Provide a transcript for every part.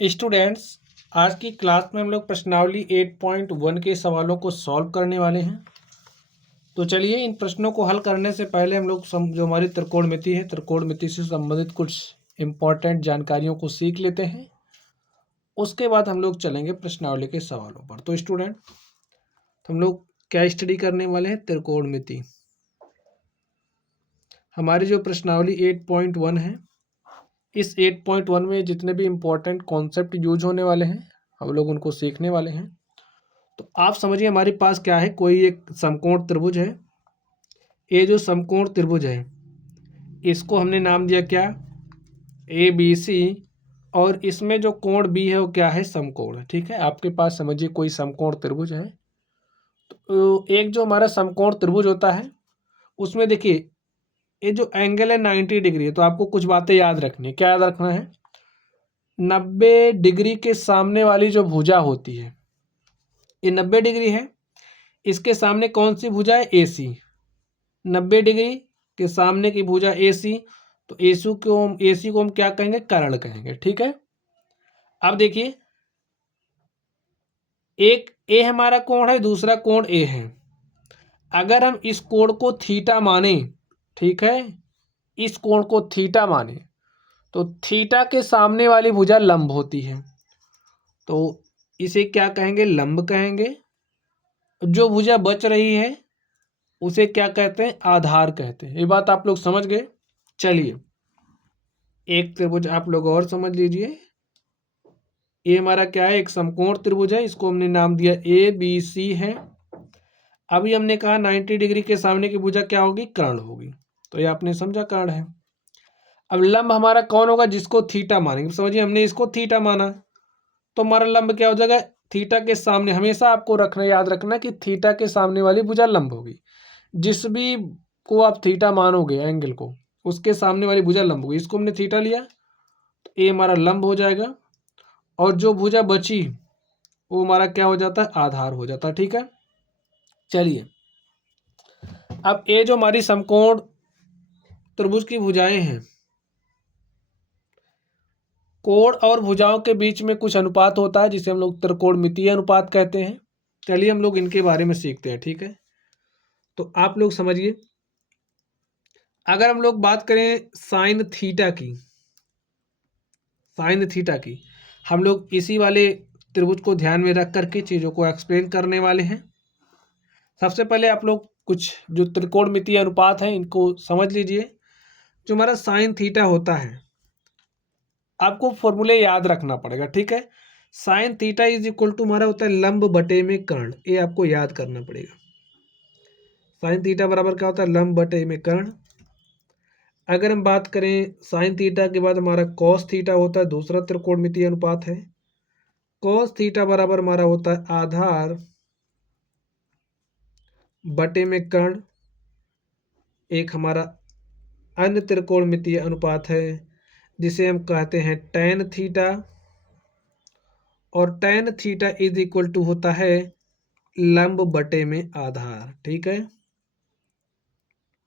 Students, आज की class में हम लोग प्रश्नावली 8.1 के सवालों को सॉल्व करने वाले हैं। तो चलिए इन प्रश्नों को हल करने से पहले हम लोग जो हमारी त्रिकोणमिति है, त्रिकोणमिति से संबंधित कुछ इम्पोर्टेंट जानकारियों को सीख लेते हैं। उसके बाद हम लोग चलेंगे प्रश्नावली के सवालों पर। तो स्टूडेंट, हम लोग क्या स्टडी करने वाले हैं? त्रिकोणमिति। हमारी जो प्रश्नावली 8.1 है, इस 8.1 में जितने भी इम्पोर्टेंट कॉन्सेप्ट यूज होने वाले हैं हम लोग उनको सीखने वाले हैं। तो आप समझिए हमारे पास क्या है, कोई एक समकोण त्रिभुज है। ये जो समकोण त्रिभुज है इसको हमने नाम दिया क्या? ABC। और इसमें जो कोण B है वो क्या है? समकोण है। ठीक है, आपके पास समझिए कोई समकोण त्रिभुज है। तो एक जो हमारा समकोण त्रिभुज होता है उसमें देखिए ये जो एंगल है 90 डिग्री है। तो आपको कुछ बातें याद रखनी है। क्या याद रखना है? 90 डिग्री के सामने वाली जो भुजा होती है ये 90 डिग्री है। इसके सामने कौन सी भुजा है? AC। 90 डिग्री के सामने की भुजा AC। तो AC को हम क्या कहेंगे? कर्ण कहेंगे। ठीक है, अब देखिए एक A हमारा कोण है, दूसरा कोण A है। अगर हम इस कोण को थीटा माने, ठीक है, इस कोण को थीटा माने तो थीटा के सामने वाली भुजा लंब होती है। तो इसे क्या कहेंगे? लंब कहेंगे। जो भुजा बच रही है उसे क्या कहते हैं? आधार कहते हैं। ये बात आप लोग समझ गए। चलिए एक त्रिभुज आप लोग और समझ लीजिए। ये हमारा क्या है? एक समकोण त्रिभुज है। इसको हमने नाम दिया ABC है। अभी हमने कहा 90 डिग्री के सामने की भुजा क्या होगी? कर्ण होगी। तो ये आपने समझा, कर्ण है। अब लंब हमारा कौन होगा? जिसको थीटा मानेंगे। समझिए हमने इसको थीटा माना तो हमारा लंब क्या हो जाएगा? थीटा के सामने। हमेशा आपको रखना, याद रखना कि थीटा के सामने वाली भुजा लंब होगी। जिस भी को आप थीटा मानोगे एंगल को, उसके सामने वाली भुजा लंब होगी। इसको हमने थीटा लिया तो ये हमारा लंब हो जाएगा। और जो भुजा बची वो हमारा क्या हो जाता है? आधार हो जाता है। ठीक है, चलिए अब ये जो हमारी समकोण त्रिभुज की भुजाएं हैं, कोण और भुजाओं के बीच में कुछ अनुपात होता है जिसे हम लोग त्रिकोणमितीय अनुपात कहते हैं। चलिए हम लोग इनके बारे में सीखते हैं। ठीक है, तो आप लोग समझिए, अगर हम लोग बात करें साइन थीटा की, हम लोग इसी वाले त्रिभुज को ध्यान में रख करके चीज़ों को एक्सप्लेन करने वाले हैं। सबसे पहले आप लोग कुछ जो त्रिकोणमितीय अनुपात हैं इनको समझ लीजिए। जो हमारा साइन थीटा होता है, आपको फॉर्मूले याद रखना पड़ेगा। ठीक है, sine theta is equal to हमारा होता है लंब बटे में कर्ण। ये आपको याद करना पड़ेगा। साइन थीटा बराबर क्या होता है? लंब बटे में कर्ण। अगर हम बात करें साइन थीटा के बाद हमारा कॉस थीटा होता है, दूसरा त्रिकोणमितीय अनुपात है। कॉस थीटा बराबर हमारा होता है आधार बटे में कर्ण। एक हमारा अन्य त्रिकोणमितीय अनुपात है जिसे हम कहते हैं टैन थीटा। और tan theta is equal to होता है लंब बटे में आधार। ठीक है,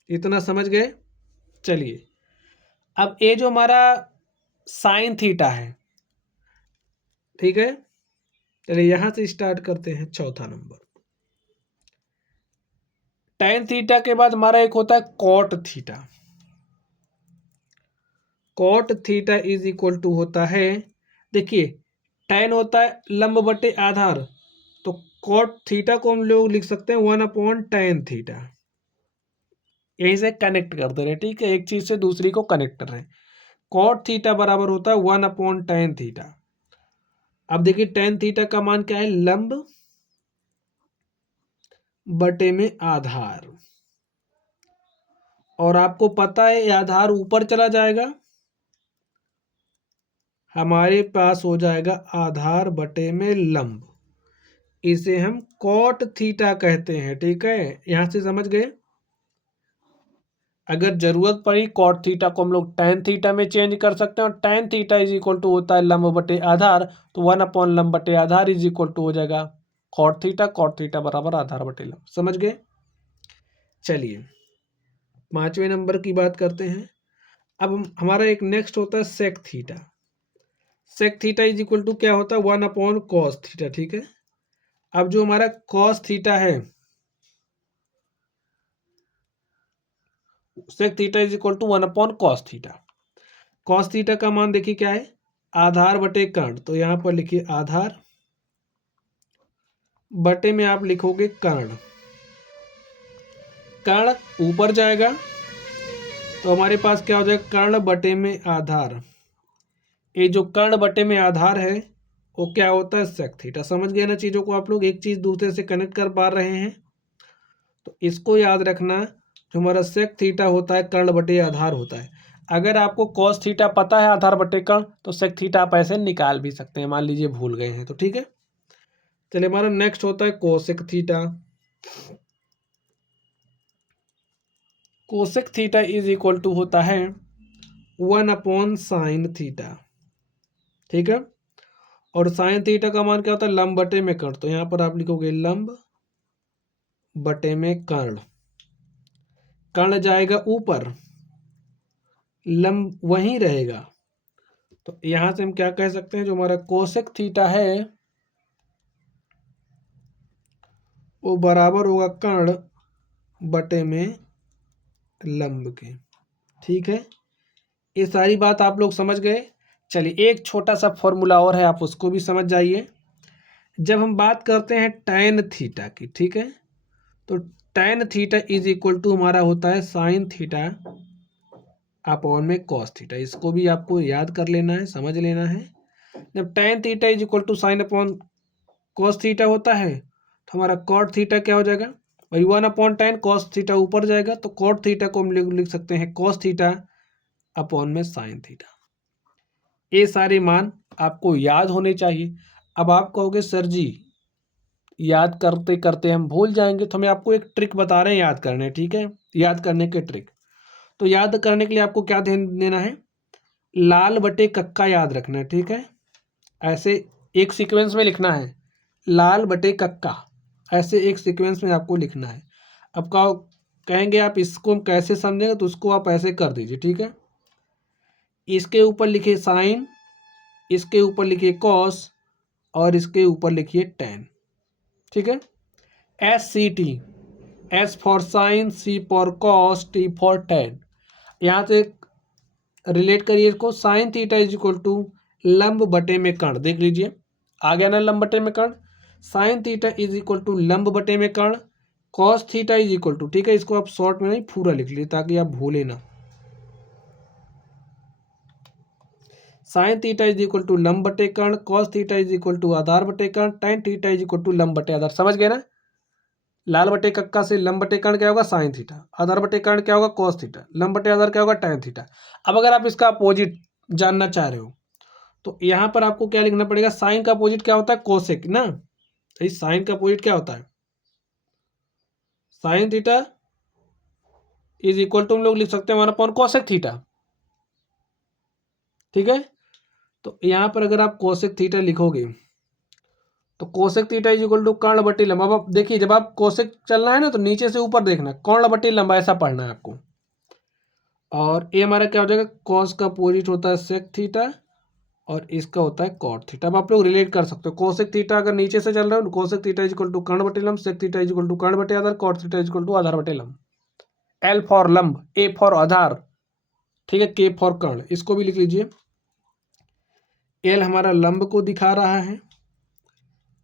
इतना समझ गए। चलिए अब ये जो हमारा साइन थीटा है, ठीक है, चलिए यहां से स्टार्ट करते हैं। चौथा नंबर, टैन थीटा के बाद हमारा एक होता है cot theta. Cot theta is equal to होता है, देखिए टैन होता है लंब बटे आधार, तो कॉट थीटा को हम लोग लिख सकते हैं 1/tan थीटा। यहीं से कनेक्ट कर दे रहे। ठीक है, एक चीज से दूसरी को कनेक्ट कर रहे हैं। कॉट थीटा बराबर होता है 1/tan थीटा। अब देखिए tan थीटा का मान क्या है? लंब बटे में आधार। और आपको पता है ये आधार ऊपर चला जाएगा, हमारे पास हो जाएगा आधार बटे में लंब। इसे हम कॉट थीटा कहते हैं। ठीक है, यहां से समझ गए। अगर जरूरत पड़ी कॉट थीटा को हम लोग टैन थीटा में चेंज कर सकते हैं। और tan theta is equal to होता है लंब बटे आधार, तो 1/लंब बटे आधार इज इक्वल टू हो जाएगा कॉट थीटा। कॉट थीटा बराबर आधार बटे लंब। समझ गए। चलिए 5वें नंबर की बात करते हैं। अब हमारा एक नेक्स्ट होता है sec theta. Sec theta is equal to क्या होता है 1/cos थीटा। ठीक है, अब जो हमारा cos थीटा है, sec theta is equal to 1/cos theta. cos theta का मान देखिए क्या है, आधार बटे कर्ण, तो यहां पर लिखिए आधार बटे में आप लिखोगे कर्ण, कर्ण ऊपर जाएगा तो हमारे पास क्या हो जाएगा, कर्ण बटे में आधार। ये जो कर्ण बटे में आधार है वो क्या होता है, सेक थीटा। समझ गए ना चीजों को आप लोग, एक चीज दूसरे से कनेक्ट कर पा रहे हैं। तो इसको याद रखना, जो हमारा सेक थीटा होता है कर्ण बटे आधार होता है। अगर आपको कॉस थीटा पता है आधार बटे कर्ण, तो सेक थीटा आप ऐसे निकाल भी सकते हैं, मान लीजिए भूल गए हैं तो। ठीक है, चलिए हमारा नेक्स्ट होता है cosec theta. Cosec theta is equal to होता है 1/sin थीटा। ठीक है, और साइन थीटा का मान क्या होता है, लंब बटे में कर्ण, तो यहां पर आप लिखोगे लंब बटे में कर्ण, कर्ण जाएगा ऊपर, लंब वहीं रहेगा। तो यहां से हम क्या कह सकते हैं, जो हमारा कोसेक थीटा है वो बराबर होगा कर्ण बटे में लंब के। ठीक है, ये सारी बात आप लोग समझ गए। चलिए एक छोटा सा फॉर्मूला और है, आप उसको भी समझ जाइए। जब हम बात करते हैं tan थीटा की, ठीक है, तो tan theta is equal to हमारा होता है साइन थीटा अपॉन में कॉस थीटा। इसको भी आपको याद कर लेना है, समझ लेना है। जब tan theta is equal to sine upon cos theta होता है तो हमारा कॉट थीटा क्या हो जाएगा, वही 1/tan कॉस थीटा ऊपर जाएगा, तो कॉट थीटा को हम लिख सकते हैं कॉस थीटा अपॉन में साइन थीटा। ये सारे मान आपको याद होने चाहिए। अब आप कहोगे सर जी याद करते करते हम भूल जाएंगे, तो हमें आपको एक ट्रिक बता रहे हैं याद करने। ठीक है, याद करने के ट्रिक। तो याद करने के लिए आपको क्या ध्यान देना है, लाल बटे कक्का याद रखना है। ठीक है, ऐसे एक सीक्वेंस में लिखना है, लाल बटे कक्का, ऐसे एक सीक्वेंस में आपको लिखना है। अब कहेंगे आप इसको हम कैसे समझेंगे, तो उसको आप ऐसे कर दीजिए। ठीक है, इसके ऊपर लिखिए साइन, इसके ऊपर लिखिए कॉस, और इसके ऊपर लिखिए टेन। ठीक है, SCT, S for sine, C for cos, T for tan. यहाँ से रिलेट करिए इसको, sine theta is equal to लंब बटे में कर्ण। देख लीजिए आ गया ना लंब बटे में कर्ण। Sine theta is equal to लंब बटे में कर्ण, cos theta is equal to, ठीक है, इसको आप शॉर्ट में नहीं पूरा लिख लीजिए ताकि आप भूले ना। Sine theta is equal to लंब बटे कर्ण, cos theta is equal to आधार बटे कर्ण, tan theta is equal to लंब बटे आधार। समझ गए ना, लाल बटे कक्का से लंब बटे कर्ण क्या होगा, साइन थीटा, आधार बटे कर्ण क्या होगा, कॉस थीटा, लंब बटे आधार क्या होगा, टेन थीटा। अब अगर आप इसका अपोजिट जानना चाह रहे हो तो यहाँ पर आपको क्या लिखना पड़ेगा, साइन का अपोजिट क्या होता है, कोसेक ना। इस साइन का अपोजिट क्या होता है, sine theta is equal to हम लोग लिख सकते हैं 1/cos कोसेक थीटा। ठीक है, तो यहाँ पर अगर आप कोसेक थीटा लिखोगे तो cosec theta is equal to कर्ण बट्टी लंबा। अब आप देखिए जब आप कोसेक चलना है ना तो नीचे से ऊपर देखना, कर्ण बट्टी लंबा ऐसा पढ़ना है आपको। और ये हमारा क्या हो जाएगा, कॉस का अपोजिट होता है सेक थीटा और इसका होता है कॉट थीटा। अब आप लोग रिलेट कर सकते हो, कोसेक थीटा अगर नीचे से चल रहा है, cosec theta is equal to कर्ण बटे लंब, sec theta is equal to कर्ण बटे आधार, cot theta is equal to आधार बटे लंब। एल फॉर लंब, ए फॉर आधार, ठीक है, के फॉर कर्ण। इसको भी लिख लीजिए, एल हमारा लंब को दिखा रहा है,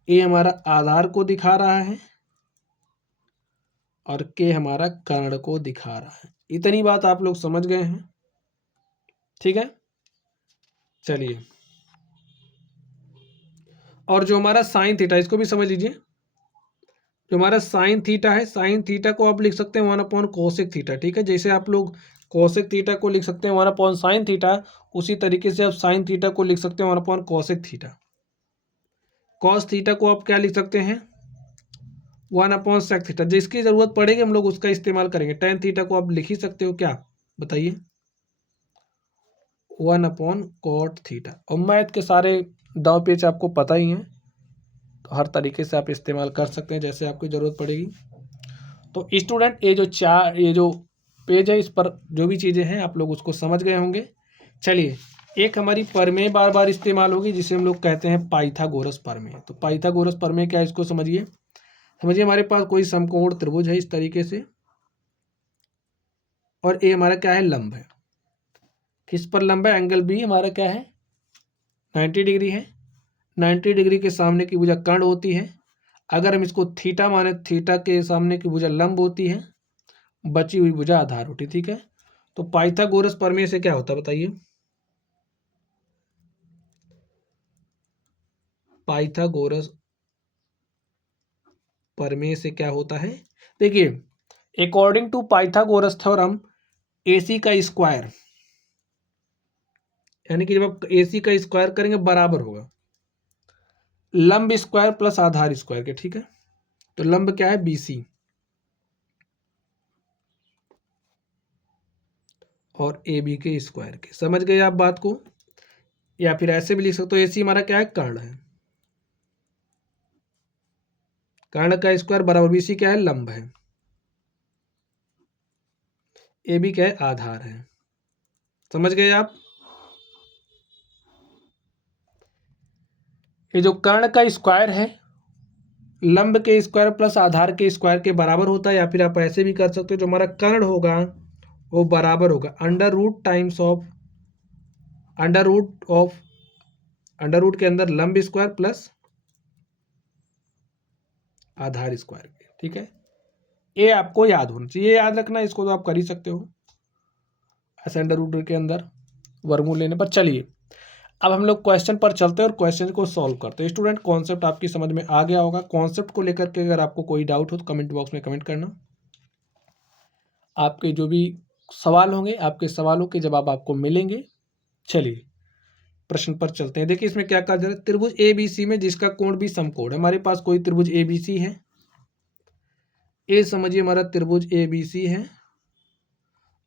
ए हमारा आधार को दिखा रहा है, और के हमारा कर्ण को दिखा रहा है। इतनी बात आप लोग समझ गए हैं। ठीक है, चलिए और जो हमारा साइन थीटा, इसको भी समझ लीजिए। जो हमारा साइन थीटा है, साइन थीटा को आप लिख सकते हैं 1/कोसेक थीटा। ठीक है, जैसे आप लोग कोसेक थीटा को लिख सकते हैं 1/साइन थीटा, उसी तरीके से आप साइन थीटा को लिख सकते हैं 1/कोसेक थीटा। कॉस थीटा को आप क्या लिख सकते हैं, 1/सेक थीटा। जिसकी जरूरत पड़ेगी हम लोग उसका इस्तेमाल करेंगे। टेन थीटा को आप लिख ही सकते हो, क्या बताइए, 1/कॉट थीटा। और मैथ के सारे दाव पेच आपको पता ही हैं, तो हर तरीके से आप इस्तेमाल कर सकते हैं जैसे आपकी ज़रूरत पड़ेगी। तो स्टूडेंट ये जो पेज है इस पर जो भी चीज़ें हैं आप लोग उसको समझ गए होंगे। चलिए एक हमारी प्रमेय बार बार इस्तेमाल होगी जिसे हम लोग कहते हैं पाइथागोरस प्रमेय। तो पाइथागोरस प्रमेय क्या है इसको समझिए। हमारे पास कोई समकोण त्रिभुज है इस तरीके से, और ए हमारा क्या है, लंब है। किस पर लंब है? एंगल बी हमारा क्या है, 90 डिग्री है। 90 डिग्री के सामने की भुजा कर्ण होती है। अगर हम इसको थीटा माने, थीटा के सामने की भुजा लंब होती है, बची हुई भुजा आधार होती है। ठीक है, तो पाइथागोरस प्रमेय से क्या होता है बताइए। पाइथागोरस प्रमेय से क्या होता है, देखिए according to Pythagoras theorem AC का स्क्वायर, यानी कि जब आप AC का स्क्वायर करेंगे बराबर होगा लंब स्क्वायर प्लस आधार स्क्वायर के। ठीक है, तो लंब क्या है, BC, और AB के स्क्वायर के। समझ गए आप बात को? या फिर ऐसे भी लिख सकते हो, AC हमारा क्या है, कर्ण है, कर्ण का स्क्वायर बराबर BC क्या है, लंब है, AB क्या है, आधार है। समझ गए आप? ये जो कर्ण का स्क्वायर है लंब के स्क्वायर प्लस आधार के स्क्वायर के बराबर होता है, या फिर आप ऐसे भी कर सकते हो, जो हमारा कर्ण होगा वो बराबर होगा under root times of under root के अंदर लंब स्क्वायर प्लस आधार स्क्वायर के। ठीक है, ये आपको याद होना चाहिए, याद रखना इसको, तो आप कर ही सकते हो ऐसे अंडर रूट के अंदर वर्गमूल लेने पर। चलिए अब हम लोग क्वेश्चन पर चलते हैं और क्वेश्चन को सॉल्व करते हैं। स्टूडेंट कॉन्सेप्ट आपकी समझ में आ गया होगा। कॉन्सेप्ट को लेकर के अगर आपको कोई डाउट हो तो कमेंट बॉक्स में कमेंट करना। आपके जो भी सवाल होंगे आपके सवालों के जवाब आपको मिलेंगे। चलिए प्रश्न पर चलते हैं। देखिए इसमें क्या कहा जा रहा है, त्रिभुज ABC में जिसका कोण भी समकोण है। हमारे पास कोई त्रिभुज ABC है, ए समझिए हमारा त्रिभुज ABC है,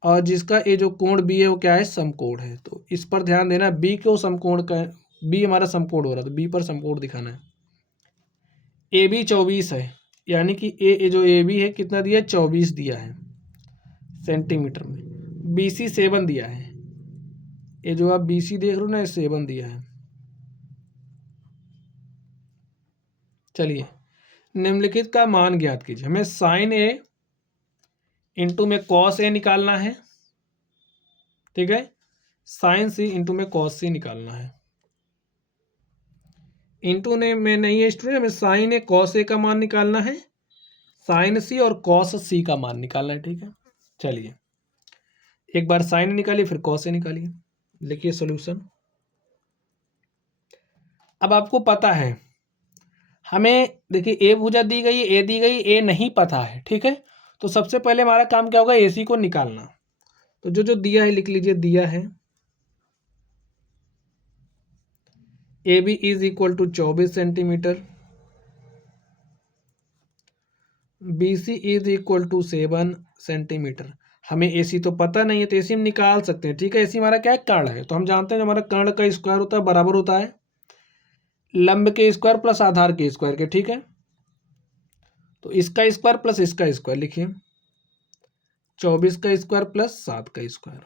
और जिसका ये जो कोण बी है वो क्या है, समकोण है। तो इस पर ध्यान देना, बी को समकोण का, बी हमारा समकोण हो रहा है तो बी पर समकोण दिखाना है। AB 24 है, यानी कि ए जो AB है कितना दिया है, 24 दिया है सेंटीमीटर में। BC 7 दिया है, ये जो आप BC देख रहे हो ना 7 दिया है। चलिए निम्नलिखित का मान ज्ञात कीजिए। हमें साइन A इंटू में कॉस A निकालना है। ठीक है, साइन C इंटू में कॉस C निकालना है। इंटू ने में नहीं है स्टूडेंट, हमें साइन A कॉस A का मान निकालना है, साइन C और कॉस C का मान निकालना है। ठीक है, चलिए एक बार साइन निकालिए फिर कॉस A निकालिए। लिखिए सॉल्यूशन। अब आपको पता है हमें, देखिए ए भुजा दी गई, ए दी गई, ए नहीं पता है। ठीक है, तो सबसे पहले हमारा काम क्या होगा, AC को निकालना। तो जो जो दिया है लिख लीजिए, दिया है AB is equal to 24 centimetre, BC is equal to 7 centimetre. हमें AC तो पता नहीं है तो AC हम निकाल सकते हैं। ठीक है, AC हमारा क्या है, कर्ण है, तो हम जानते हैं हमारा कर्ण का स्क्वायर होता है बराबर होता है लंब के स्क्वायर प्लस आधार के स्क्वायर के। ठीक है, तो इसका स्क्वायर प्लस इसका स्क्वायर लिखिए, 24 का स्क्वायर प्लस 7 का स्क्वायर।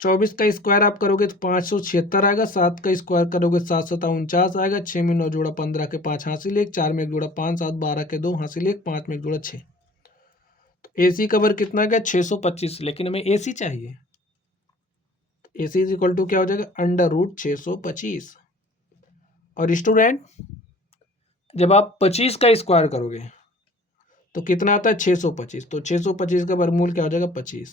24 का स्क्वायर आप करोगे तो 576 आएगा, 7 का स्क्वायर करोगे 7 7 49 आएगा, 6 में 9 जोड़ा 15 के 5 हासिल 1, 4 में 1 जोड़ा 5, 7 12 के 2 हासिल 1, 5 में 1 जोड़ा 6। तो AC कवर कितना गया, 625, लेकिन हमें AC चाहिए। AC इज इक्वल टू क्या हो जाएगा, अंडर रूट 625। और स्टूडेंट जब आप 25 का स्क्वायर करोगे तो कितना आता है, 625। तो 625 का वर्गमूल क्या हो जाएगा, 25।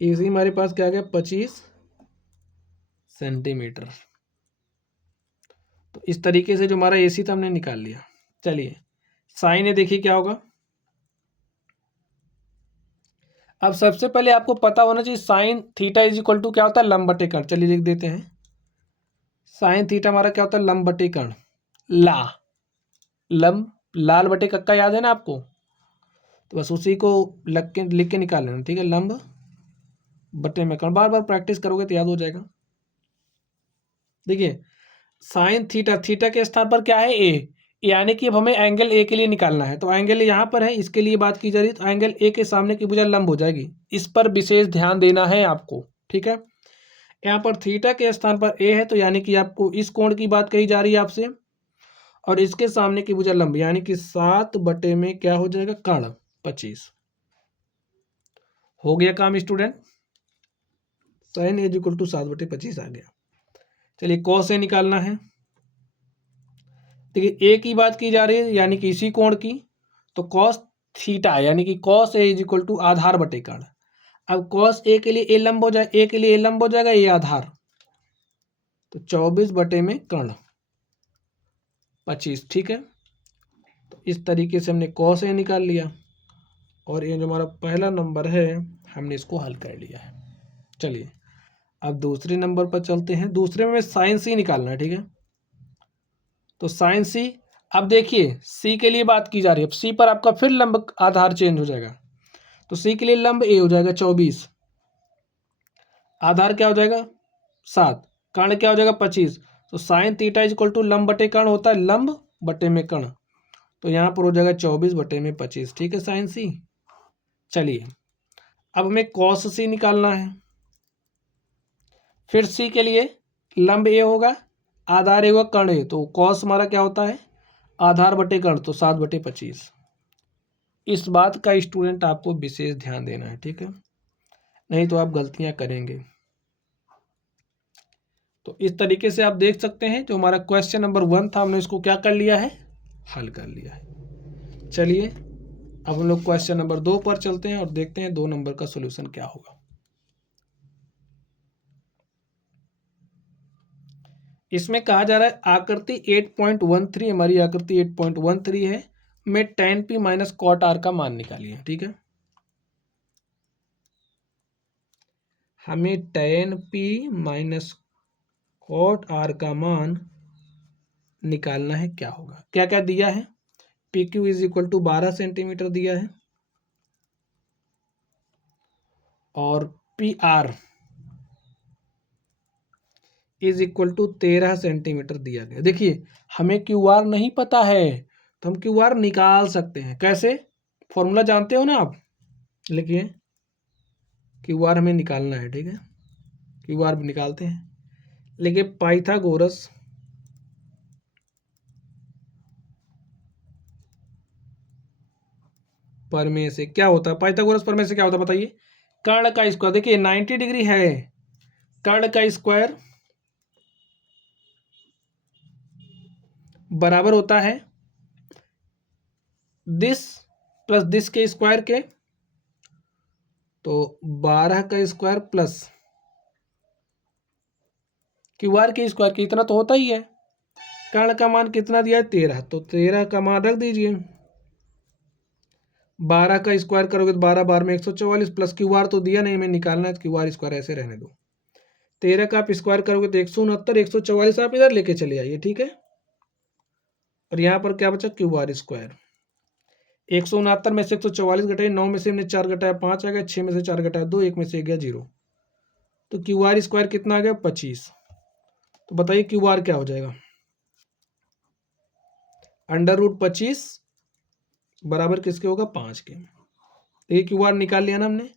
AC हमारे पास क्या आ गया, 25 सेंटीमीटर। तो इस तरीके से जो हमारा AC था हमने निकाल लिया। चलिए साइन A देखिए क्या होगा। अब सबसे पहले आपको पता होना चाहिए sine theta is equal to क्या होता है, लंब बटे कर्ण। चलिए लिख देते हैं, साइन थीटा हमारा क्या होता है, लंब बटे कर्ण। लंब लाल बटे कक्का याद है ना आपको, तो बस उसी को लिख के निकाल लेना। ठीक है, लंब बटे में कर्ण, बार बार प्रैक्टिस करोगे तो याद हो जाएगा। देखिए साइन थीटा, थीटा के स्थान पर क्या है, ए, यानी कि अब हमें एंगल ए के लिए निकालना है। तो एंगल यहाँ पर है, इसके लिए बात की जा रही है, तो एंगल ए के सामने की भुजा लंब हो जाएगी। इस पर विशेष ध्यान देना है आपको। ठीक है। यहाँ पर थीटा के स्थान पर ए है, तो यानी कि आपको इस कोण की बात कही जा रही है आपसे, और इसके सामने की भुजा लंब, यानी कि 7 बटे में क्या हो जाएगा, कर्ण 25। हो गया काम student, sin is equal to 7/25 आ गया। चलिए cos ए निकालना है। देखिए ए की बात की जा रही है यानी कि इसी कोण की, तो cos थीटा यानी कि cos A is equal to आधार बटे कर्ण। अब cos ए के लिए ए लंब हो जाए, ए के लिए ए लंब हो जाएगा, ए आधार, तो 24 बटे में कर्ण 25। ठीक है, तो इस तरीके से हमने cos ए निकाल लिया, और ये जो हमारा पहला नंबर है हमने इसको हल कर लिया है। चलिए अब दूसरे नंबर पर चलते हैं। दूसरे में साइन सी निकालना है। ठीक है, तो साइन सी, अब देखिए सी के लिए बात की जा रही है, अब सी पर आपका फिर लंब आधार चेंज हो जाएगा, तो सी के लिए लंब ए हो जाएगा 24, आधार क्या हो जाएगा 7, कर्ण क्या हो जाएगा 25। तो sine theta is equal to लंब बटे कर्ण होता है लंब बटे में कर्ण, तो यहाँ पर हो जाएगा 24 बटे में 25। ठीक है साइन सी। चलिए अब हमें कॉस सी निकालना है। फिर सी के लिए लंब ए होगा, आधार ए होगा कर्ण ए, तो कॉस हमारा क्या होता है आधार बटे कर्ण, तो 7/25। इस बात का स्टूडेंट आपको विशेष ध्यान देना है। ठीक है, नहीं तो आप गलतियां करेंगे। तो इस तरीके से आप देख सकते हैं जो हमारा क्वेश्चन नंबर 1 था, हमने इसको क्या कर लिया है, हल कर लिया है। चलिए अब हम लोग क्वेश्चन नंबर 2 पर चलते हैं और देखते हैं 2 नंबर का सोल्यूशन क्या होगा। इसमें कहा जा रहा है आकृति 8.13, हमारी आकृति 8.13 है, में tan p minus cot r का मान निकालिए। ठीक है, हमें tan p minus cot r का मान निकालना है। क्या होगा, क्या क्या दिया है, P Q is equal to 12 centimetre दिया है, और P R is equal to 13 centimetre दिया गया। देखिए हमें क्यू आर नहीं पता है, तो हम क्यू आर निकाल सकते हैं। कैसे, फॉर्मूला जानते हो ना आप, लिखिए क्यू आर हमें निकालना है। ठीक है, क्यू आर निकालते हैं, लिखिए पाइथागोरस प्रमेय से क्या होता है, पाइथागोरस प्रमेय से क्या होता है बताइए, कर्ण का स्क्वायर, देखिए 90 डिग्री है, कर्ण का स्क्वायर बराबर होता है दिस प्लस दिस के स्क्वायर के, तो 12 का स्क्वायर प्लस क्यू आर के स्क्वायर के, इतना तो होता ही है। कर्ण का मान कितना दिया है 13, तो 13 का मान रख दीजिए, 12 का स्क्वायर करोगे तो 12 बार में 144, प्लस क्यू आर तो दिया नहीं, हमें निकालना है, तो क्यू आर स्क्वायर ऐसे रहने दो। 13 का आप स्क्वायर करोगे तो 169, 144 आप इधर लेके चले आइए। ठीक है, और यहाँ पर क्या बचा क्यू आर स्क्वायर, 169 में से 144 घटाए, 9 में से हमने 4 घटाया 5 आ गया, 6 में से 4 घटाया 2, 1 में से 1 गया 0, तो क्यू आर स्क्वायर कितना आ गया 25। तो बताइए क्यू आर क्या हो जाएगा, √25 बराबर किसके होगा 5 के। ये क्यू आर निकाल लिया ना हमने।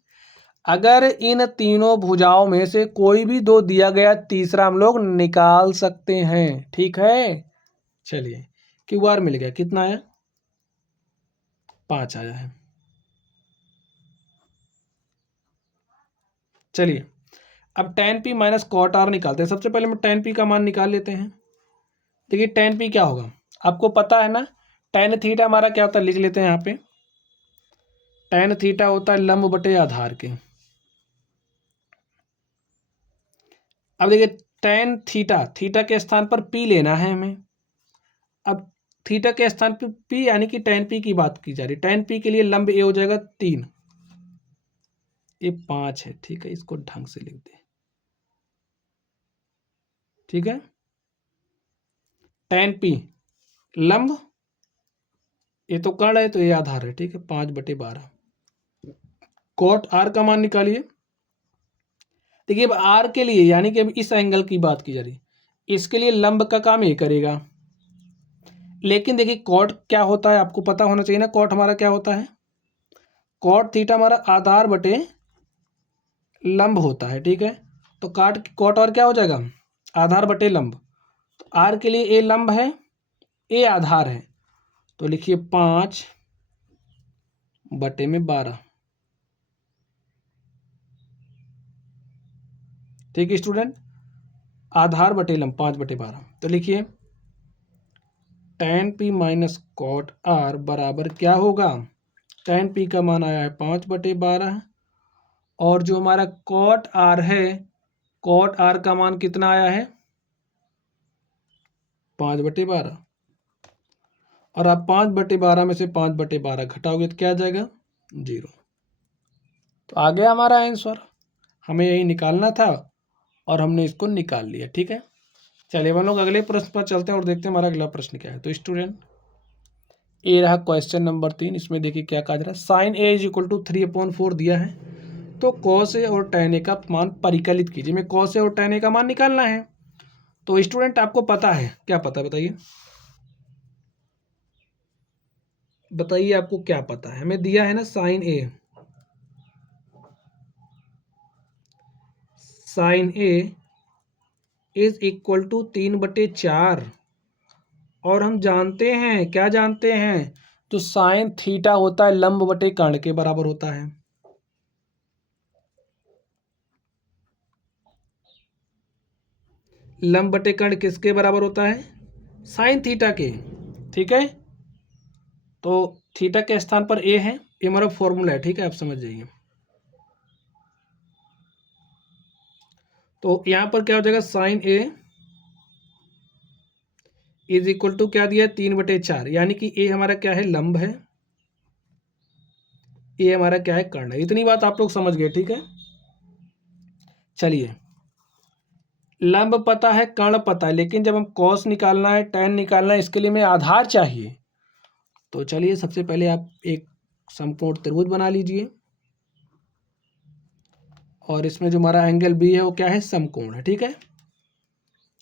अगर इन तीनों भुजाओं में से कोई भी दो दिया गया, तीसरा हम लोग निकाल सकते हैं। ठीक है, चलिए क्यू आर मिल गया, कितना आया 5 आया है। चलिए अब tan p minus cot r निकालते हैं। सबसे पहले हम tan p का मान निकाल लेते हैं। देखिए tan p क्या होगा आपको पता है ना, tan थीटा हमारा क्या होता है, लिख लेते हैं यहाँ पे, tan थीटा होता है लंब बटे आधार के। अब देखिए tan थीटा, थीटा के स्थान पर p लेना है हमें। अब थीटा के स्थान पर p यानी कि tan p की बात की जा रही है, tan p के लिए लंब ए हो जाएगा 3, ये 5 है। ठीक है, इसको ढंग से लिख दे। ठीक है, tan p लंब, ये तो कर्ण है तो ये आधार है। ठीक है, 5/12। कॉट आर का मान निकालिए। देखिए अब आर के लिए यानी कि अब इस एंगल की बात की जा रही है, इसके लिए लंब का काम ये करेगा। लेकिन देखिए कॉट क्या होता है आपको पता होना चाहिए ना, कॉट हमारा क्या होता है, कॉट थीटा हमारा आधार बटे लंब होता है, ठीक है। तो कॉट आर क्या हो जाएगा, आधार बटे लंब। तो आर के लिए ए लंब है, ए आधार है, तो लिखिए 5/12। ठीक है स्टूडेंट, आधार बटे लंब 5/12। तो लिखिए tan p minus cot r बराबर क्या होगा, tan p का मान आया है 5/12, और जो हमारा कॉट आर है, कॉट आर का मान कितना आया है 5/12। और आप 5/12 में से 5/12 घटाओगे तो क्या आ जाएगा 0। तो आ गया हमारा आंसर, हमें यही निकालना था और हमने इसको निकाल लिया। ठीक है, चलिए हम लोग अगले प्रश्न पर चलते हैं और देखते हैं हमारा अगला प्रश्न क्या है। तो स्टूडेंट ये रहा क्वेश्चन नंबर 3। इसमें देखिए क्या कहा जा रहा है, sine A is equal to 3/4 दिया है, तो कॉस ए और tan ए का मान परिकलित कीजिए। हमें कॉस ए और tan ए का मान निकालना है। तो स्टूडेंट आपको पता है, क्या पता है बताइए, बताइए आपको क्या पता है। हमें दिया है ना sine A is equal to 3/4, और हम जानते हैं, क्या जानते हैं, जो साइन थीटा होता है लंब बटे कर्ण के बराबर होता है। लंब बटे कर्ण किसके बराबर होता है, साइन थीटा के। ठीक है, तो थीटा के स्थान पर ए है, ये हमारा फॉर्मूला है। ठीक है, आप समझ जाइए। तो यहां पर क्या हो जाएगा, sine A is equal to क्या दिया है 3/4, यानी कि ए हमारा क्या है लंब है, ए हमारा क्या है कर्ण है। इतनी बात आप लोग समझ गए। ठीक है, चलिए लंब पता है, कर्ण पता है, लेकिन जब हम कॉस निकालना है, tan निकालना है, इसके लिए हमें आधार चाहिए। तो चलिए सबसे पहले आप एक समकोण त्रिभुज बना लीजिए, और इसमें जो हमारा एंगल बी है वो क्या है, समकोण है। ठीक है,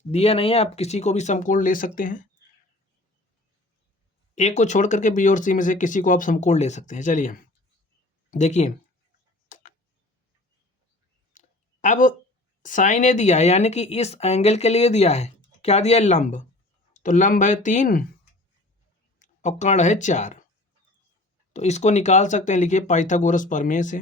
दिया नहीं है, आप किसी को भी समकोण ले सकते हैं, ए को छोड़ करके बी और सी में से किसी को आप समकोण ले सकते हैं। चलिए देखिए, अब साइन ए दिया है, यानी कि इस एंगल के लिए दिया है, क्या दिया है लंब, तो लंब है 3 और कर्ण है 4। तो इसको निकाल सकते हैं, लिखिए पाइथागोरस प्रमेय से।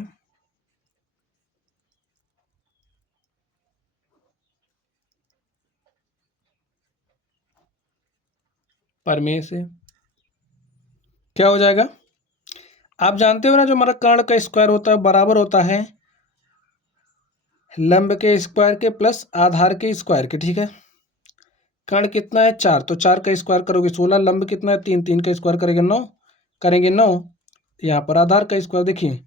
प्रमेय से क्या हो जाएगा, आप जानते हो ना, जो हमारा कर्ण का स्क्वायर होता है बराबर होता है लंब के स्क्वायर के प्लस आधार के स्क्वायर के। ठीक है, कर्ण कितना है 4, तो 4 का स्क्वायर करोगे 16, लंब कितना है 3, 3 का स्क्वायर करेंगे 9, करेंगे 9। यहाँ पर आधार का स्क्वायर देखिए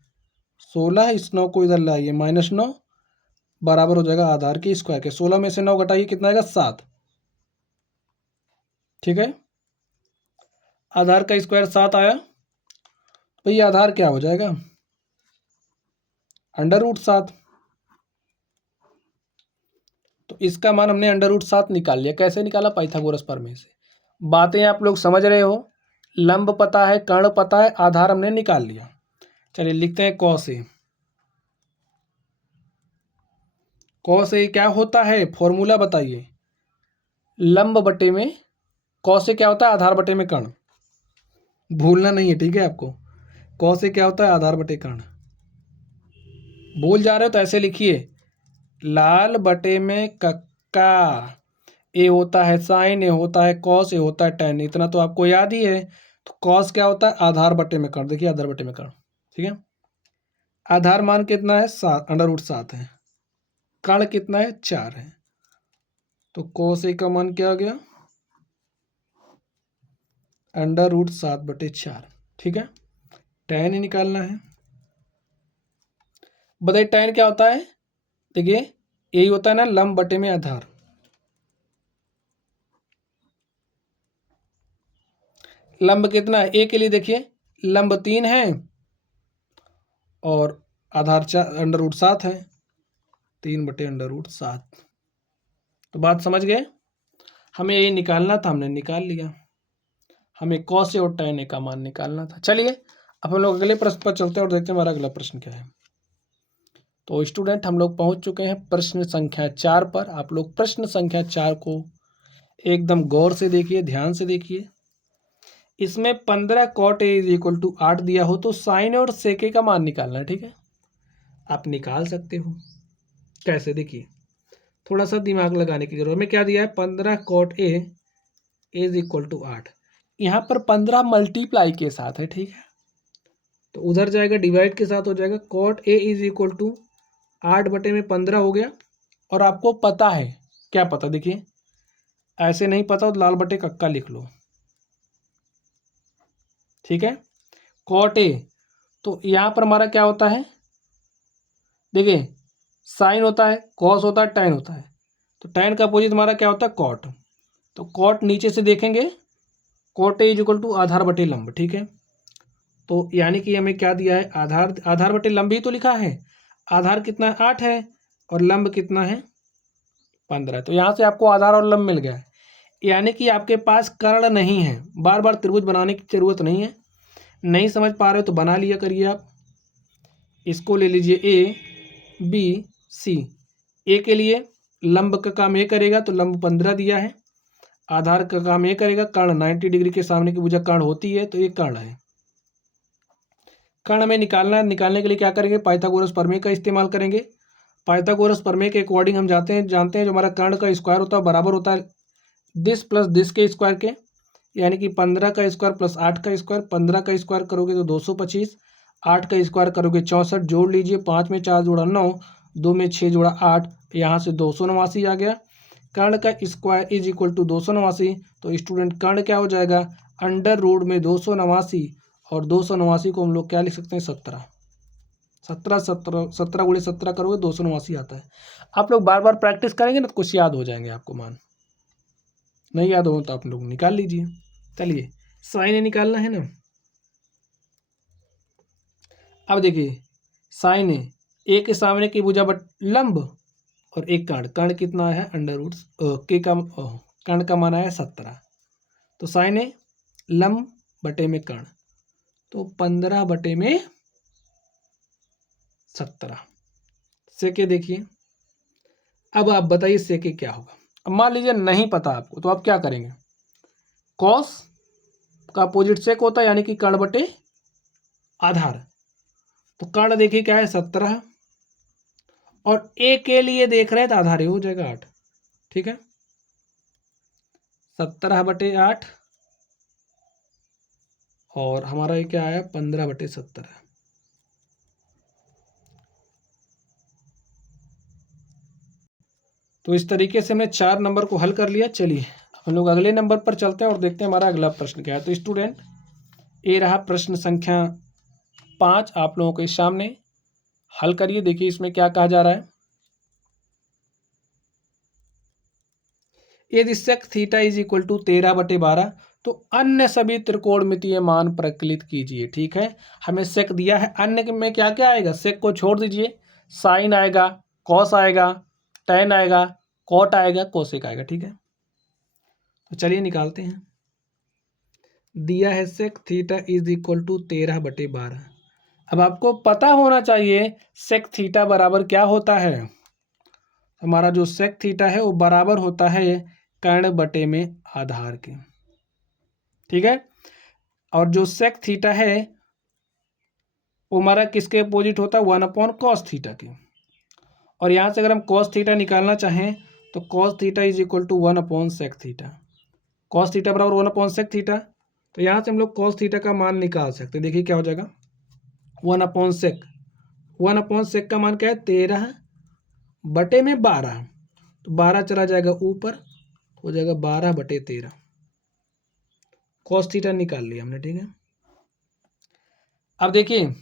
16, इस 9 को इधर लाइए -9, बराबर हो जाएगा आधार के स्क्वायर के। 16 में से 9 घटाइए कितना आएगा 7। ठीक है, आधार का स्क्वायर 7 आया, तो ये आधार क्या हो जाएगा √7। तो इसका मान हमने √7 निकाल लिया। कैसे निकाला, पाइथागोरस प्रमेय से। बातें आप लोग समझ रहे हो, लंब पता है, कर्ण पता है, आधार हमने निकाल लिया। चलिए लिखते हैं कॉस ए। कॉस ए क्या होता है, फॉर्मूला बताइए, लंब बटे में कॉस ए क्या होता है, आधार बटे में कर्ण, भूलना नहीं है। ठीक है, आपको कॉस ए क्या होता है, आधार बटे कर्ण। भूल जा रहे हो तो ऐसे लिखिए, लाल बटे में कक्का, ए होता है साइन, ए होता है कॉस, ए होता है tan, इतना तो आपको याद ही है। तो कॉस क्या होता है, आधार बटे में कर्ण। देखिए आधार बटे में कर्ण। ठीक है, आधार मान कितना है 7, √7 है, कर्ण कितना है 4 है, तो कॉस ए का मान क्या आ गया √7/4। ठीक है, tan ही निकालना है। बताइए tan क्या होता है, देखिए यही होता है ना लंब बटे में आधार। लंब कितना है, ए के लिए देखिए लंब 3 है और आधार 4 √7 है, 3/√7। तो बात समझ गए, हमें यही निकालना था, हमने निकाल लिया। हमें कॉस ए और tan ए का मान निकालना था। चलिए अब हम लोग अगले प्रश्न पर चलते हैं और देखते हैं हमारा अगला प्रश्न क्या है। तो स्टूडेंट हम लोग पहुंच चुके हैं प्रश्न संख्या 4 पर। आप लोग प्रश्न संख्या 4 को एकदम गौर से देखिए, ध्यान से देखिए। इसमें 15 cot A = 8 दिया हो तो साइन और सेक का मान निकालना है, ठीक है। आप निकाल सकते हो, कैसे देखिए, थोड़ा सा दिमाग लगाने की जरूरत। में क्या दिया है, 15 cot A = 8। यहाँ पर 15 मल्टीप्लाई के साथ है, ठीक है, तो उधर जाएगा डिवाइड के साथ हो जाएगा। cot A = 8/15 हो गया। और आपको पता है, क्या पता, देखिए ऐसे नहीं पता तो लाल बटे कक्का लिख लो, ठीक है। cot A, तो यहाँ पर हमारा क्या होता है, देखिए साइन होता है, कॉस होता है, टैन होता है। तो टैन का अपोजिट हमारा क्या होता है, कॉट। तो कॉट नीचे से देखेंगे, cot A = आधार बटे लंब, ठीक है। तो यानी कि हमें क्या दिया है, आधार बटे लंब ही तो लिखा है। आधार कितना है, 8 है, और लंब कितना है, 15। तो यहाँ से आपको आधार और लंब मिल गया है। यानी कि आपके पास कर्ण नहीं है। बार बार त्रिभुज बनाने की जरूरत नहीं है। नहीं समझ पा रहे हो तो बना लिया करिए आप। इसको ले लीजिए A B C। ए के लिए लंब का काम ए करेगा तो लंब 15 दिया है। आधार का काम ए करेगा, कर्ण 90 डिग्री के सामने की भुजा कर्ण होती है, तो ये कर्ण है। कर्ण में निकालने के लिए क्या करेंगे, पाइथागोरस प्रमेय का इस्तेमाल करेंगे। पाइथागोरस प्रमेय के अकॉर्डिंग हम जानते हैं जो हमारा कर्ण का स्क्वायर होता है बराबर होता है दिस प्लस दिस के स्क्वायर के। यानी कि 15 का स्क्वायर प्लस 8 का स्क्वायर। 15 का स्क्वायर करोगे तो 225, 8 का स्क्वायर करोगे 64। जोड़ लीजिए, 5 में 4 जोड़ा 9, 2 में 6 जोड़ा 8, यहाँ से 289 आ गया। कर्ण का स्क्वायर = 289। तो स्टूडेंट कर्ण क्या हो जाएगा, अंडर रूट में 289, और 289 को हम लोग क्या लिख सकते हैं, 17। 17 गुणे 17 करोगे 289 आता है। आप लोग बार बार प्रैक्टिस करेंगे ना तो कुछ याद हो जाएंगे आपको मान। नहीं याद हो तो आप लोग निकाल लीजिए। चलिए साइन निकालना है ना। अब देखिए साइन ए के सामने की भुजा बट लंब, और एक कर्ण। कर्ण कितना है, अंडर रूट के का कर्ण का मान है 17। तो साइन ए लंब बटे में कर्ण, तो 15/17। सेके देखिए। अब आप बताइए सेके क्या होगा। अब मान लीजिए नहीं पता आपको, तो आप क्या करेंगे, कॉस का अपोजिट सेक होता है, यानी कि कर्ण बटे आधार। तो कर्ण देखिए क्या है, 17, और ए के लिए देख रहे हैं तो आधार हो जाएगा 8, ठीक है। 17/8, और हमारा ये क्या आया, 15/17। तो इस तरीके से हमने 4 नंबर को हल कर लिया। चलिए हम लोग अगले नंबर पर चलते हैं और देखते हैं हमारा अगला प्रश्न क्या है। तो स्टूडेंट ये रहा प्रश्न संख्या 5 आप लोगों के सामने। हल करिए, देखिए इसमें क्या कहा जा रहा है। यदि सेक थीटा = 13/12 तो अन्य सभी त्रिकोणमितीय मान प्रकलित कीजिए, ठीक है। हमें सेक दिया है, अन्य में क्या क्या आएगा, सेक को छोड़ दीजिए, साइन आएगा, कॉस आएगा, टैन आएगा, कॉट आएगा, कोसेक आएगा, ठीक है। तो चलिए निकालते हैं। दिया है सेक थीटा = 13/12। अब आपको पता होना चाहिए सेक थीटा बराबर क्या होता है। हमारा जो सेक थीटा है वो बराबर होता है कर्ण बटे में आधार के, ठीक है। और जो सेक थीटा है वो हमारा किसके अपोजिट होता है, 1/cos थीटा के। और यहाँ से अगर हम cos थीटा निकालना चाहें तो cos theta = 1/sec theta. cos theta बराबर 1/sec थीटा। तो यहाँ से हम लोग cos थीटा का मान निकाल सकते हैं। देखिए क्या हो जाएगा, 1/sec। 1/sec का मान क्या है, 13/12। तो 12 चला जाएगा ऊपर, हो जाएगा 12/13। cos थीटा निकाल लिया हमने, ठीक है। अब देखिए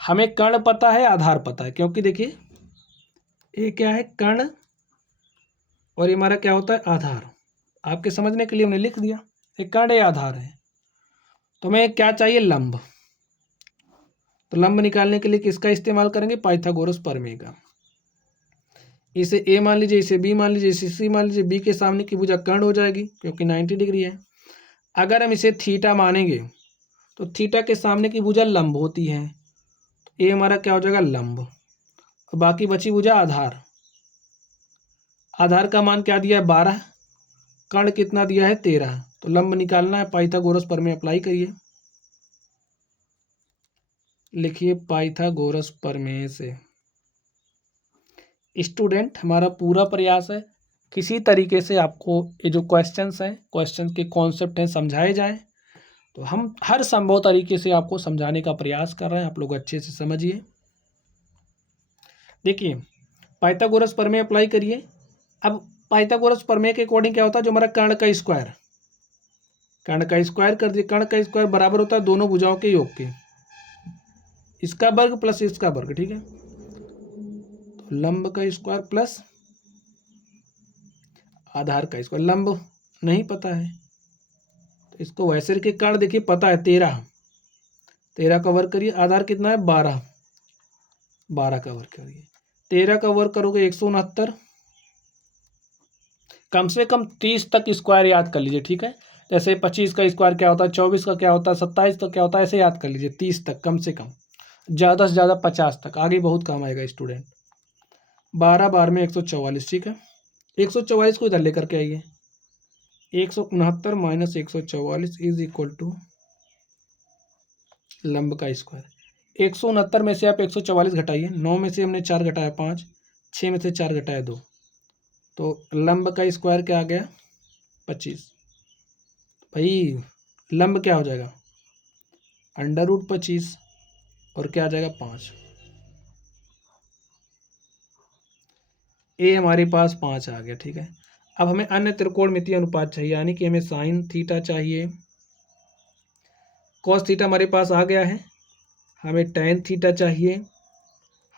हमें कर्ण पता है, आधार पता है, क्योंकि देखिए ये क्या है, कर्ण, और ये हमारा क्या होता है, आधार। आपके समझने के लिए हमने लिख दिया, ये कर्ण है, आधार है। तो हमें क्या चाहिए, लंब। तो लंब निकालने के लिए किसका इस्तेमाल करेंगे, पाइथागोरस प्रमेय का। इसे ए मान लीजिए, इसे बी मान लीजिए, इसे सी मान लीजिए। बी के सामने की भुजा कर्ण हो जाएगी क्योंकि 90 डिग्री है। अगर हम इसे थीटा मानेंगे तो थीटा के सामने की भुजा लंब होती है। तो ए हमारा क्या हो जाएगा, लंब। बाकी बची भुजा आधार। आधार का मान क्या दिया है 12, कर्ण कितना दिया है 13। तो लंब निकालना है, पाइथागोरस प्रमेय अप्लाई करिए। लिखिए पाइथागोरस प्रमेय से। स्टूडेंट हमारा पूरा प्रयास है किसी तरीके से आपको ये जो क्वेश्चंस हैं, क्वेश्चन के कॉन्सेप्ट हैं, समझाए जाएं। तो हम हर संभव तरीके से आपको समझाने का प्रयास कर रहे हैं, आप लोग अच्छे से समझिए। देखिए पाइथागोरस प्रमेय अप्लाई करिए। अब पाइथागोरस प्रमेय के अकॉर्डिंग क्या होता है, जो हमारा कर्ण का स्क्वायर, कर्ण का स्क्वायर कर दिए। कर्ण का स्क्वायर बराबर होता है दोनों भुजाओं के योग के, इसका वर्ग प्लस इसका वर्ग, ठीक है। तो लंब का स्क्वायर प्लस आधार का स्क्वायर। लंब नहीं पता है तो इसको वैसे के कर्ण देखिए पता है 13, 13 का वर्ग करिए। आधार कितना है 12, 12 का वर्ग करिए। 13 का वर्ग करोगे 169। कम से कम 30 तक स्क्वायर याद कर लीजिए, ठीक है। जैसे 25 का स्क्वायर क्या होता है, 24 का क्या होता है, 27 का क्या होता है, ऐसे याद कर लीजिए। 30 तक कम से कम, ज़्यादा से ज़्यादा 50 तक, आगे बहुत काम आएगा स्टूडेंट। 12 बार में 144, ठीक है। 144 को इधर लेकर के आइए। 169 माइनस 144 इज इक्वल टू लंब का स्क्वायर। 169 में से आप 144 घटाइए। 9 में से हमने 4 घटाया 5, 6 में से 4 घटाया 2, तो लंब का स्क्वायर क्या आ गया 25। भाई लंब क्या हो जाएगा √25 और क्या आ जाएगा 5। ए हमारे पास 5 आ गया, ठीक है। अब हमें अन्य त्रिकोणमितीय अनुपात चाहिए, यानी कि हमें साइन थीटा चाहिए, कॉस थीटा हमारे पास आ गया है, हमें टेन थीटा चाहिए,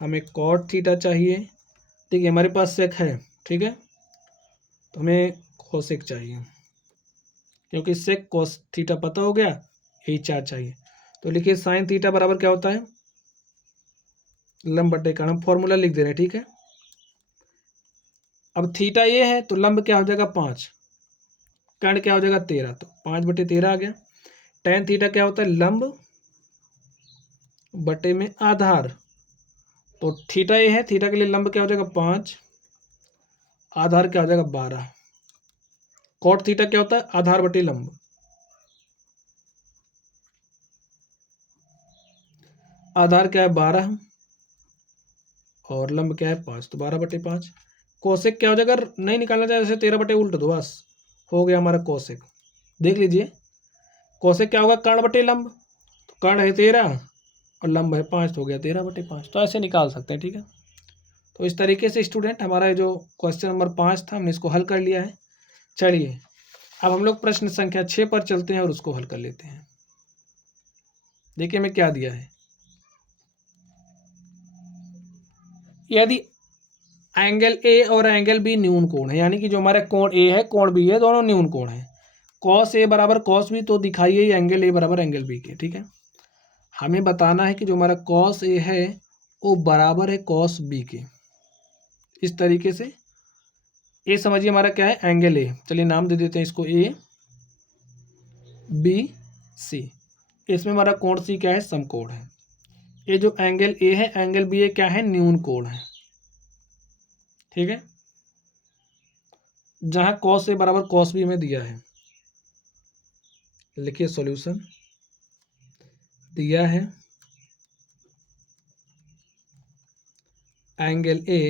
हमें कॉट थीटा चाहिए। ठीक है, हमारे पास सेक है, ठीक है। तो हमें कोसेक चाहिए, क्योंकि सेक कॉस थीटा पता हो गया, यही 4 चाहिए। तो लिखिए साइन थीटा बराबर क्या होता है लंब बटे कर्ण। हम फॉर्मूला लिख दे रहे हैं, ठीक है। अब थीटा ये है तो लंब क्या हो जाएगा 5, कर्ण क्या हो जाएगा 13, तो 5/13 आ गया। टेन थीटा क्या होता है लंब बटे में आधार, तो थीटा ये है, थीटा के लिए लंब क्या हो जाएगा 5, आधार क्या हो जाएगा 12। कॉट थीटा क्या होता है आधार बटे लंब, आधार क्या है 12 और लंब क्या है 5, तो 12/5। कोसेक क्या हो जाएगा, अगर नहीं निकालना चाहे जैसे 13 उल्ट दो, बस हो गया हमारा कोसेक। देख लीजिए कोसेक क्या होगा कर्ण बटे लंब, तो कर्ण है 13 और लंब है 5, तो हो गया 13/5। तो ऐसे निकाल सकते हैं, ठीक है। तो इस तरीके से स्टूडेंट हमारा जो क्वेश्चन नंबर 5 था हमने इसको हल कर लिया है। चलिए अब हम लोग प्रश्न संख्या 6 पर चलते हैं और उसको हल कर लेते हैं। देखिए हमें क्या दिया है, यदि एंगल ए और एंगल बी न्यून कोण है, यानी कि जो हमारा कोण ए है कोण बी है, दोनों न्यून कोण है। कॉस ए बराबर कॉस बी, तो दिखाइए एंगल ए बराबर एंगल बी के, ठीक है। हमें बताना है कि जो हमारा कॉस ए है वो बराबर है कॉस बी के। इस तरीके से ए समझिए हमारा क्या है एंगल ए, चलिए नाम दे देते हैं इसको ए बी सी। इसमें हमारा कोण सी क्या है समकोण है। ये जो एंगल ए है एंगल बी ए क्या है न्यून कोण है, ठीक है। जहां कॉस ए बराबर कॉस बी में दिया है, लिखिए सॉल्यूशन दिया है एंगल ए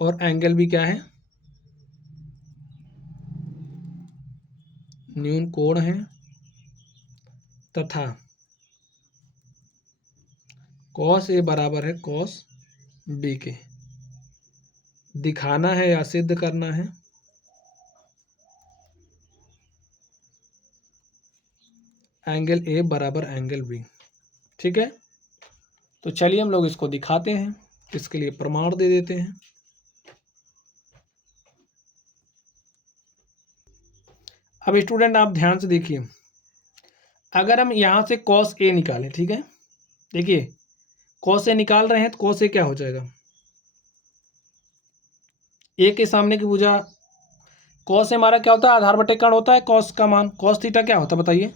और एंगल बी क्या है न्यून कोण है, तथा कॉस ए बराबर है कॉस बी के। दिखाना है या सिद्ध करना है एंगल ए बराबर एंगल बी, ठीक है। तो चलिए हम लोग इसको दिखाते हैं, इसके लिए प्रमाण दे देते हैं। अब स्टूडेंट आप ध्यान से देखिए, अगर हम यहां से कॉस ए निकालें, ठीक है, देखिए कॉस ए निकाल रहे हैं तो कॉस ए क्या हो जाएगा ए के सामने की भुजा, कॉस ए हमारा क्या होता है आधार बटे कर्ण होता है, कॉस का मान कॉस थीटा क्या होता है बताइए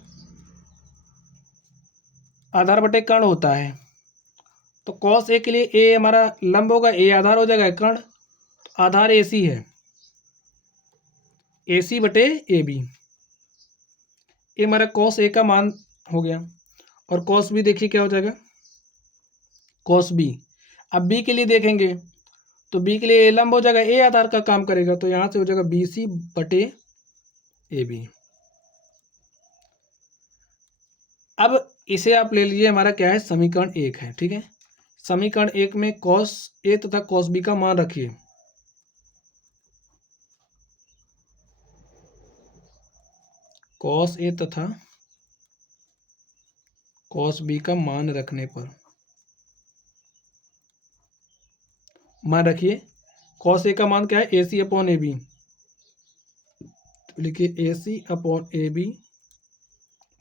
आधार बटे कर्ण होता है। तो कॉस ए के लिए ए हमारा लंब होगा, ए आधार हो जाएगा, कर्ण आधार ए सी है, ए सी बटे ए बी, ये हमारा कॉस ए का मान हो गया। और कॉस बी देखिए क्या हो जाएगा, कॉस बी। अब बी के लिए देखेंगे तो बी के लिए ए लंब हो जाएगा, ए आधार का काम करेगा, तो यहाँ से हो जाएगा बी सी बटे ए बी। अब इसे आप ले लीजिए, हमारा क्या है, समीकरण 1 है, ठीक है। समीकरण 1 में कॉस ए तथा कॉस बी का मान रखिए। कॉस ए तथा कॉस बी का मान रखने पर, मान रखिए कॉस ए का मान क्या है, ए सी अपॉन ए बी, तो लिखिए ए सी अपॉन ए बी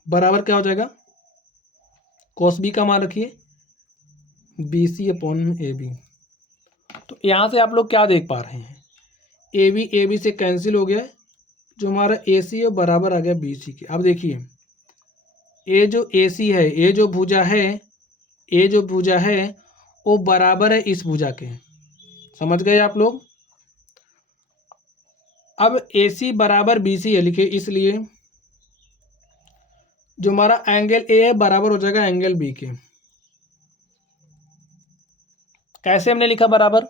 बराबर क्या हो जाएगा, कॉस बी का मान रखिए B C upon A B. तो यहाँ से आप लोग क्या देख पा रहे हैं, ए बी से कैंसिल हो गया, जो हमारा ए सी है बराबर आ गया बी सी के। अब देखिए ए जो ए सी है, ए जो भुजा है, ए जो भुजा है वो बराबर है इस भुजा के, समझ गए आप लोग। अब ए सी बराबर बी सी है लिखे, इसलिए जो हमारा एंगल ए है बराबर हो जाएगा एंगल बी के। कैसे हमने लिखा बराबर,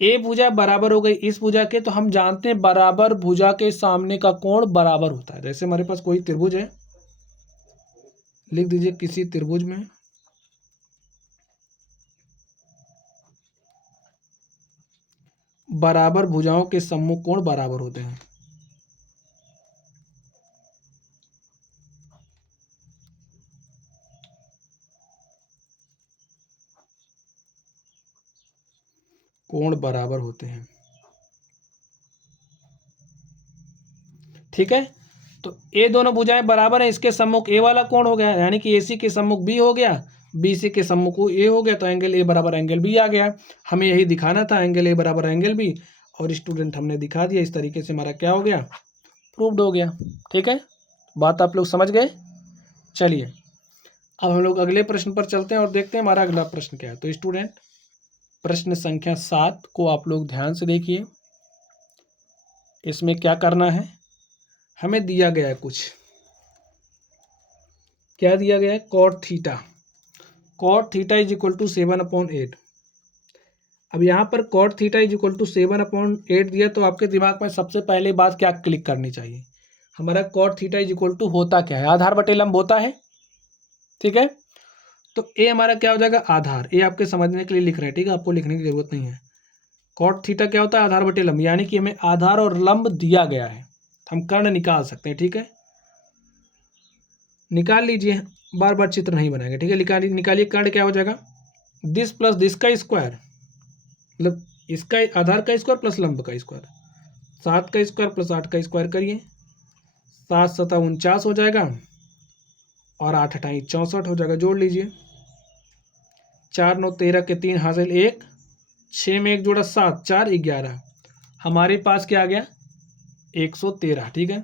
ए भुजा बराबर हो गई इस भुजा के, तो हम जानते हैं बराबर भुजा के सामने का कोण बराबर होता है। जैसे हमारे पास कोई त्रिभुज है, लिख दीजिए किसी त्रिभुज में बराबर भुजाओं के सम्मुख कोण बराबर होते हैं। कोण बराबर होते हैं, ठीक है। तो ये दोनों भुजाएं बराबर हैं, इसके सम्मुख ए वाला कोण हो गया, यानी कि एसी के सम्मुख बी हो गया, बीसी के सम्मुख ए हो गया, तो एंगल ए बराबर एंगल बी आ गया। हमें यही दिखाना था, एंगल ए बराबर एंगल बी, और स्टूडेंट हमने दिखा दिया। इस तरीके से हमारा क्या हो गया, प्रूव्ड हो गया, ठीक है। बात आप लोग समझ गए। चलिए अब हम लोग अगले प्रश्न पर चलते हैं और देखते हैं हमारा अगला प्रश्न क्या है। तो स्टूडेंट प्रश्न संख्या 7 को आप लोग ध्यान से देखिए। इसमें क्या करना है, हमें दिया गया है कुछ, क्या दिया गया है, cot theta, cot theta is equal to 7/8। अब यहाँ पर cot theta is equal to 7/8 दिया, तो आपके दिमाग में सबसे पहले बात क्या क्लिक करनी चाहिए, हमारा cot theta is equal to होता क्या है, आधार बटे लंब होता है, ठीक है। तो ए हमारा क्या हो जाएगा, आधार, ए आपके समझने के लिए लिख रहे हैं, ठीक है, आपको लिखने की जरूरत नहीं है। कॉट थीटा क्या होता है, आधार बटे लंब, यानी कि हमें आधार और लंब दिया गया है, हम कर्ण निकाल सकते हैं, ठीक है। निकाल लीजिए, बार बार चित्र नहीं बनाएंगे, ठीक है। निकालिए कर्ण क्या हो जाएगा, दिस प्लस दिस का स्क्वायर, मतलब इसका आधार का स्क्वायर प्लस लंब का स्क्वायर, 7 का स्क्वायर प्लस 8 का स्क्वायर करिए, 7 × 7 = 49 हो जाएगा, और 8 × 8 = 64 हो जाएगा। जोड़ लीजिए, 4 × 9 = 13 के 3 हासिल 1, 6 में 1 जोड़ा 7, 4 = 11, हमारे पास क्या आ गया, 113, ठीक है।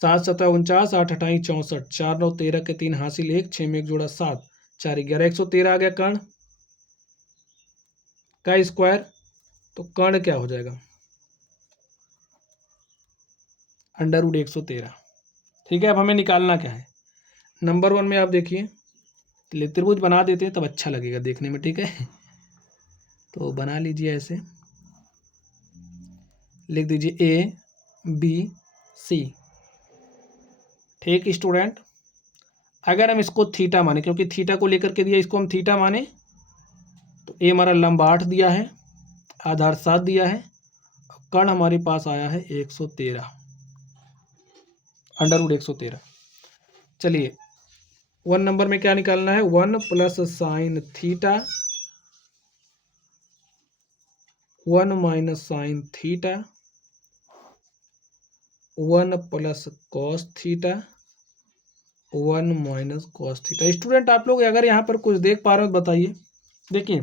7 × 7 = 49, 8 × 8 = 64, 4 × 9 = 13 के 3 हासिल 1, 6 में 1 जोड़ा 7, 4 = 11, 113 आ गया कर्ण का स्क्वायर। तो कर्ण क्या हो जाएगा, √113, ठीक है। अब हमें निकालना क्या है, नंबर 1 में आप देखिए, त्रिभुज बना देते हैं तब अच्छा लगेगा देखने में, ठीक है। तो बना लीजिए ऐसे, लिख दीजिए ए बी सी, ठीक स्टूडेंट। अगर हम इसको थीटा माने, क्योंकि थीटा को लेकर के दिया, इसको हम थीटा माने, तो ए हमारा लंब 8 दिया है, आधार 7 दिया है, कर्ण हमारे पास आया है 113, √113। चलिए 1 नंबर में क्या निकालना है, 1 + sin theta 1 - sin theta 1 + cos theta 1 - cos theta. Student आप लोग अगर यहाँ पर कुछ देख पा रहे हो बताइए, देखिए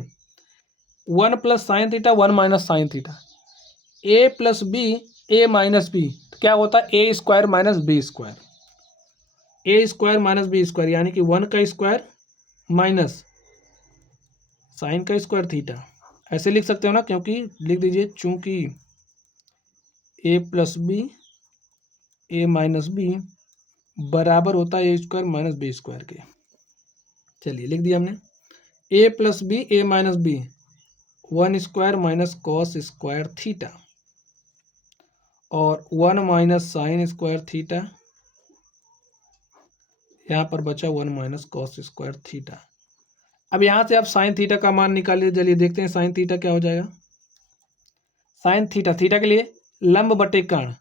1 + sin theta 1 - sin theta, a + b a - b, तो क्या होता है, a² - b²। A square minus B square, यानी कि 1 का स्क्वायर माइनस साइन का स्क्वायर थीटा, ऐसे लिख सकते हो ना, क्योंकि लिख दीजिए चूंकि A plus B A minus B बराबर होता है A square minus B square के। चलिए लिख दिया हमने, A plus B A minus B 1 square minus cos square theta और 1 माइनस साइन स्क्वायर थीटा, यहाँ पर बचा 1 माइनस कॉस स्क्वायर थीटा। अब यहाँ से आप साइन थीटा का मान निकालिए। चलिए देखते हैं साइन थीटा क्या हो जाएगा। साइन थीटा, थीटा के लिए लंब बटे कर्ण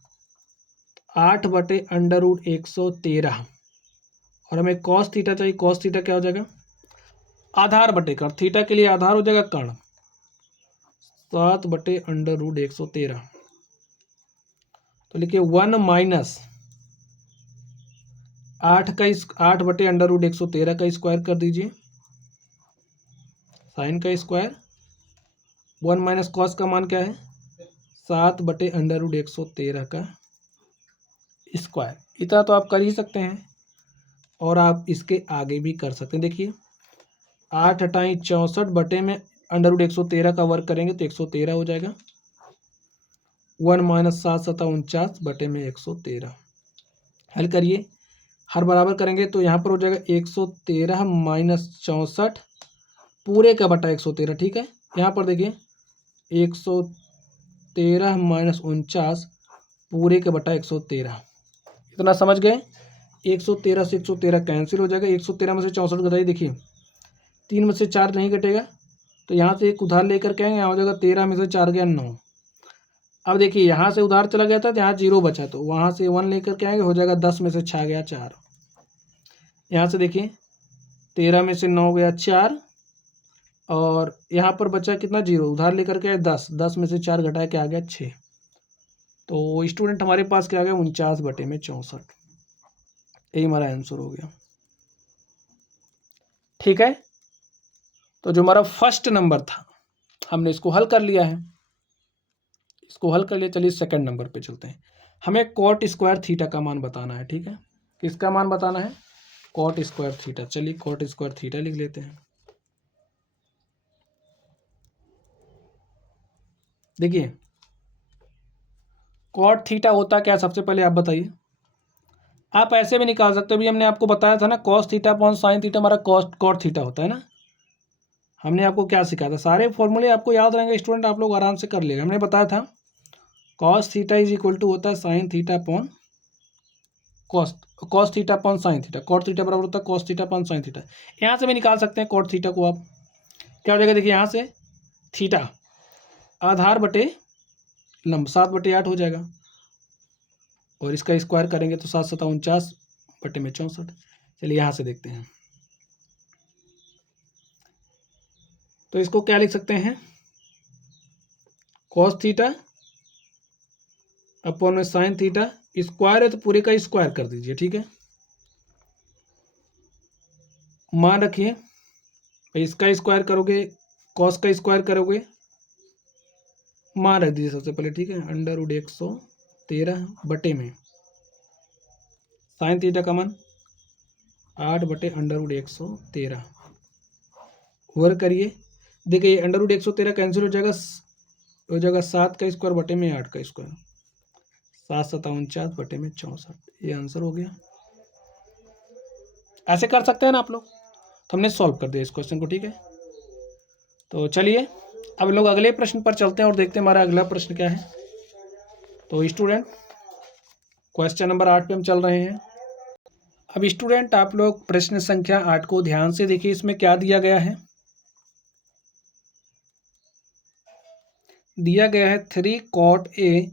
8/√113 और हमें कॉस थीटा चाहिए। कॉस थीटा क्या हो जाएगा, आधार बटे कर्ण, थीटा के लिए आधार हो जाएगा कर्ण 7/√113। तो लिखिए 1 माइनस 8/√113 का स्क्वायर कर दीजिए, साइन का स्क्वायर 1 माइनस कॉस का मान क्या है 7/√113 का स्क्वायर। इतना तो आप कर ही सकते हैं और आप इसके आगे भी कर सकते हैं। देखिए 8 × 64 बटे में √113 का वर्ग करेंगे तो 113 हो जाएगा। 1 माइनस 7 × 7 49 बटे में 113। हल करिए, हर बराबर करेंगे तो यहाँ पर हो जाएगा 113 माइनस 64 पूरे का बटा 113। ठीक है, यहाँ पर देखिए 113 माइनस 49 पूरे का बटा 113। इतना समझ गए। 113 से 113 कैंसिल हो जाएगा। 113 में से 64 घटाइए, देखिए 3 में से 4 नहीं घटेगा तो यहाँ से एक उधार लेकर के आएंगे, यहाँ हो जाएगा 13 में से 4 गया 9। अब देखिए यहाँ से उधार चला गया था तो यहाँ 0 बचा, तो वहाँ से 1 लेकर के आएंगे, हो जाएगा 10 में से 6 गया 4। यहाँ से देखिए 13 में से 9 गया 4 और यहाँ पर बचा कितना 0, उधार लेकर के आए 10, 10 में से 4 घटाया क्या आ गया 6। तो स्टूडेंट हमारे पास क्या आ गया 49/64। यही हमारा आंसर हो गया। ठीक है, तो जो हमारा फर्स्ट नंबर था हमने इसको हल कर लिया है, इसको हल कर लिया। चलिए सेकंड नंबर पे चलते हैं। हमें कॉट स्क्वायर थीटा का मान बताना है। ठीक है, किसका मान बताना है, कॉट स्क्वायर थीटा। चलिए कॉट स्क्वायर थीटा लिख लेते हैं। देखिए कॉट थीटा होता क्या, सबसे पहले आप बताइए। आप ऐसे भी निकाल सकते हो, भी हमने आपको बताया था ना cos theta upon sine theta हमारा कॉट थीटा होता है ना। हमने आपको क्या सिखाया था, सारे फॉर्मूले आपको याद रहेंगे स्टूडेंट, आप लोग आराम से कर लेगा। हमने बताया था cos theta is equal to होता है sine theta upon cos theta upon sine theta. Cot theta बराबर होता है cos theta upon sine theta. यहाँ से भी निकाल सकते हैं कॉट थीटा को। आप क्या हो जाएगा, देखिए यहाँ से थीटा आधार बटे लंब 7/8 हो जाएगा और इसका स्क्वायर करेंगे तो 7 × 7 49 बटे में 64। चलिए यहाँ से देखते हैं, तो इसको क्या लिख सकते हैं, कॉस थीटा अपॉन में साइन थीटा, स्क्वायर है तो पूरे का स्क्वायर कर दीजिए। ठीक है, मान रखिए इसका स्क्वायर करोगे कॉस का स्क्वायर करोगे, मान रख दीजिए सबसे पहले। ठीक है, √113 बटे में साइन थीटा का मान 8/√113 वर्ग करिए। देखिए √113 कैंसिल हो जाएगा, 7 का स्क्वायर बटे में 8 का स्क्वायर, 7 × 7 49 बटे में 64। ये आंसर हो गया। ऐसे कर सकते हैं ना आप लोग, तो हमने सॉल्व कर दिया इस क्वेश्चन को। ठीक है, तो चलिए अब लोग अगले प्रश्न पर चलते हैं और देखते हैं हमारा अगला प्रश्न क्या है। तो स्टूडेंट क्वेश्चन नंबर 8 पे हम चल रहे हैं। अब स्टूडेंट आप लोग प्रश्न संख्या 8 को ध्यान से देखिए, इसमें क्या दिया गया है। दिया गया है 3 cot A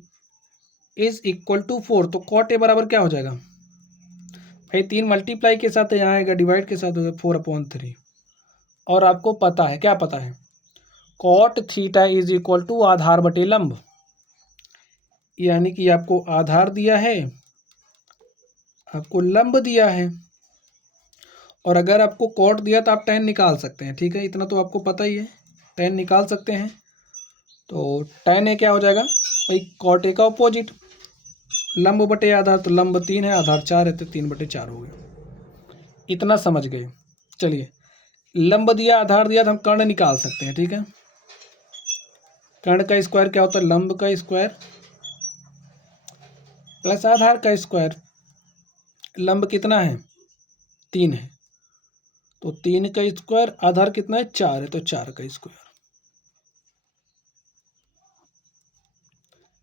is equal to 4। तो cot A बराबर क्या हो जाएगा भाई, 3 मल्टीप्लाई के साथ यहाँ आएगा, डिवाइड के साथ होगा 4/3। और आपको पता है, क्या पता है, cot theta is equal to आधार बटे लंब, यानी कि आपको आधार दिया है, आपको लंब दिया है, और अगर आपको cot दिया तो आप tan निकाल सकते हैं। ठीक है, इतना तो आपको पता ही है, tan निकाल सकते हैं। तो tan A क्या हो जाएगा भाई, cot A का अपोजिट, लंब बटे आधार, तो लंब 3 है, आधार 4 है, तो 3/4 हो गया। इतना समझ गए। चलिए, लंब दिया, आधार दिया, तो हम कर्ण निकाल सकते हैं। ठीक है, कर्ण का स्क्वायर क्या होता है? लंब का स्क्वायर प्लस आधार का स्क्वायर। लंब कितना है? 3 है, तो 3 का स्क्वायर, आधार कितना है? 4 है, तो 4 का स्क्वायर।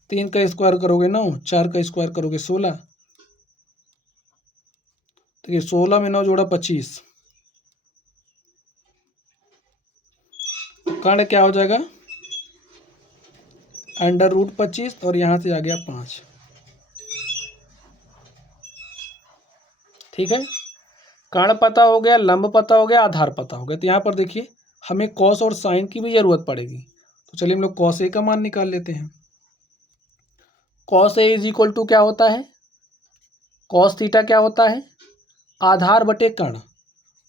3 का स्क्वायर करोगे 9, 4 का स्क्वायर करोगे 16। तो ये 16 में 9 जोड़ा 25। कर्ण क्या हो जाएगा? √25, और यहाँ से आ गया 5। ठीक है, कर्ण पता हो गया, लंब पता हो गया, आधार पता हो गया। तो यहाँ पर देखिए, हमें कॉस और साइन की भी जरूरत पड़ेगी। तो चलिए हम लोग कॉस ए का मान निकाल लेते हैं। Cos A is equal to क्या होता है? कॉस थीटा क्या होता है? आधार बटे कर्ण।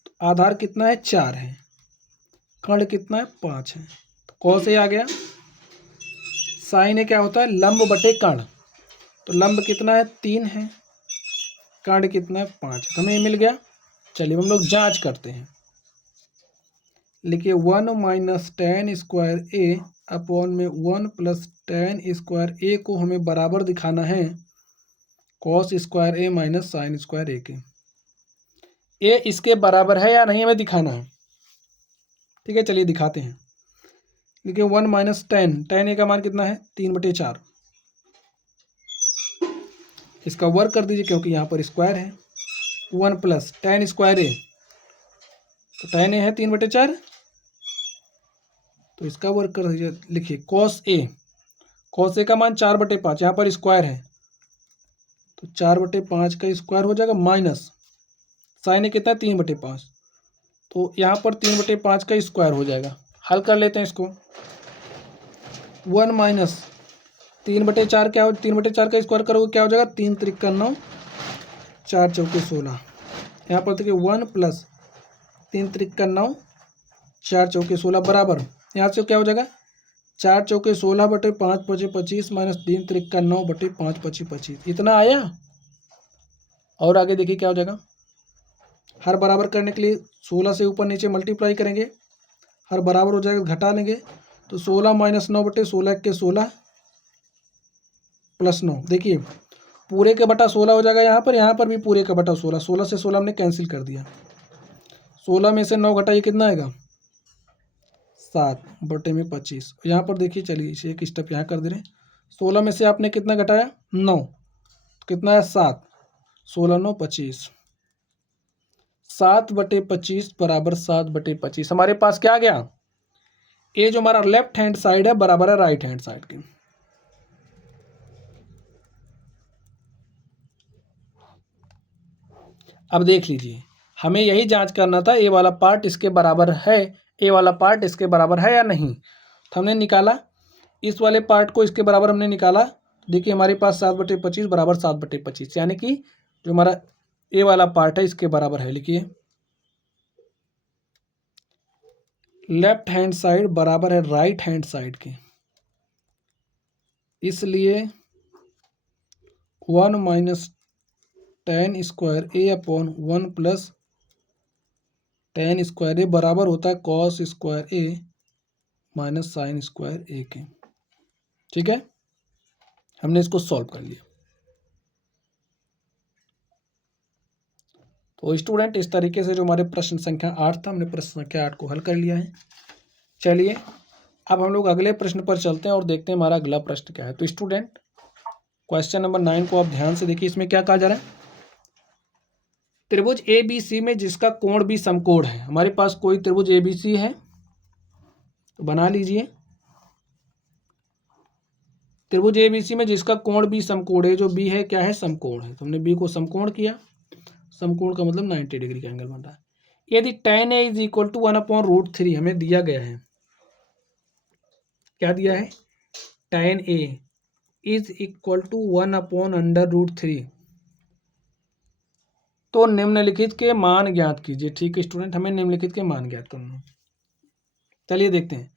तो आधार कितना है? 4 है, कर्ण कितना है? 5 है, तो कॉस ए आ गया। साइन ए क्या होता है? लंब बटे कर्ण। तो लंब कितना है? 3 है, कर्ण कितना है? 5 है, तो हमें ये मिल गया। चलिए हम लोग जांच करते हैं। लिखिए 1 माइनस टेन स्क्वायर ए अपॉन में 1 प्लस टेन स्क्वायर ए को हमें बराबर दिखाना है कॉस स्क्वायर ए माइनस साइन स्क्वायर ए के। ए इसके बराबर है या नहीं हमें दिखाना है। ठीक है, चलिए दिखाते हैं। देखिए 1 माइनस टेन, टेन ए का मान कितना है? 3/4। इसका वर्क कर दीजिए क्योंकि यहाँ पर स्क्वायर है। 1 प्लस टेन स्क्वायर ए, तो टेन ए है 3/4, तो इसका वर्क कर दीजिए। लिखिए कॉस ए, कॉस ए का मान 4/5, यहाँ पर स्क्वायर है, तो 4/5 का स्क्वायर हो जाएगा, माइनस साइन ए कितना है? 3/5, तो यहाँ पर 3/5 का स्क्वायर हो जाएगा। हल कर लेते हैं इसको। 1 माइनस 3/4 क्या हो? 3/4 का स्क्वायर करोगे क्या हो जाएगा? 3 त्रिक 9, 4 चौके 16। यहाँ पर देखिए 1 प्लस 3 त्रिक 9, 4 चौके 16 बराबर, यहाँ से क्या हो जाएगा? 4 चौके 16/5 × 25 माइनस 3 त्रिक 9/5 × 25। इतना आया। और आगे देखिए क्या हो जाएगा। हर बराबर करने के लिए 16 से ऊपर नीचे मल्टीप्लाई करेंगे, हर बराबर हो जाएगा, घटा लेंगे, तो 16 माइनस 9/16 के 16 प्लस 9। देखिए पूरे के बटा 16 हो जाएगा यहाँ पर भी पूरे का बटा 16। 16 से 16 हमने कैंसिल कर दिया। 16 में से 9 घटाइए, कितना आएगा? 7/25। यहाँ पर देखिए, चलिए इसे एक स्टेप यहाँ कर दे रहे हैं। 16 में से आपने कितना घटाया? 9, तो कितना है? 7। 16 9 25, 7/25 बराबर 7/25। हमारे पास क्या आ गया? ये जो हमारा लेफ्ट हैंड साइड है बराबर है राइट हैंड साइड के। अब देख लीजिए, हमें यही जांच करना था ए वाला पार्ट इसके बराबर है, ए वाला पार्ट इसके बराबर है या नहीं। तो हमने निकाला, इस वाले पार्ट को इसके बराबर हमने निकाला। देखिए हमारे पास 7/25 बराबर 7/25, यानी कि जो हमारा ए वाला पार्ट है इसके बराबर है। लिखिए लेफ्ट हैंड साइड बराबर है राइट हैंड साइड के, इसलिए 1 माइनस टेन स्क्वायर ए अपॉन 1 प्लस टेन स्क्वायर ए बराबर होता है कॉस स्क्वायर ए माइनस साइन स्क्वायर ए के। ठीक है, हमने इसको सॉल्व कर लिया। तो स्टूडेंट इस तरीके से जो हमारे प्रश्न संख्या 8 था, हमने प्रश्न संख्या 8 को हल कर लिया है। चलिए अब हम लोग अगले प्रश्न पर चलते हैं और देखते हैं हमारा अगला प्रश्न क्या है। तो स्टूडेंट क्वेश्चन नंबर 9 को आप ध्यान से देखिए। इसमें क्या कहा जा रहा है? त्रिभुज ए बी सी में जिसका कोण भी समकोण है। हमारे पास कोई त्रिभुज ए बी सी है, तो बना लीजिए। त्रिभुज ए बी सी में जिसका कोण भी समकोण है, जो बी है क्या है? समकोण है, तो हमने बी को समकोण किया। समकोण का मतलब 90 डिग्री का एंगल बन रहा है। यदि tan a is equal to 1/√3 हमें दिया गया है, क्या दिया है? tan a is equal to 1/√3, तो निम्नलिखित के मान ज्ञात कीजिए। ठीक है स्टूडेंट, हमें निम्नलिखित के मान ज्ञात करना है। चलिए देखते हैं।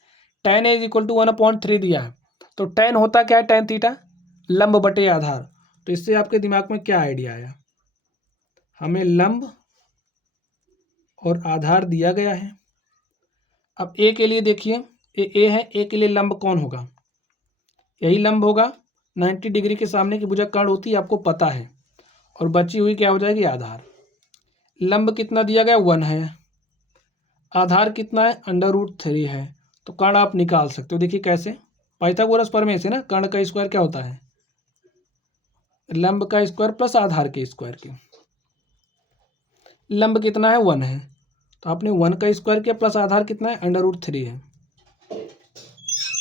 tan a is equal to 1/3 दिया है, तो tan होता क्या है? tan थीटा, लंब बटे आधार। तो इससे आपके दिमाग में क्या आइडिया आया? हमें लंब और आधार दिया गया है। अब ए के लिए देखिए, ए है, ए के लिए लंब कौन होगा, यही लंब होगा। 90 डिग्री के सामने की भुजा कर्ण होती है, आपको पता है। और बची हुई क्या हो जाएगी, आधार। लंब कितना दिया गया, 1 है। आधार कितना है, √3 है। तो कर्ण आप निकाल सकते हो। देखिए कैसे, पाइथागोरस प्रमेय से ना, कर्ण का स्क्वायर क्या होता है, लंब का स्क्वायर प्लस आधार के स्क्वायर के। लंब कितना है, 1 है, तो आपने 1 का स्क्वायर किया प्लस आधार कितना है, √3 है।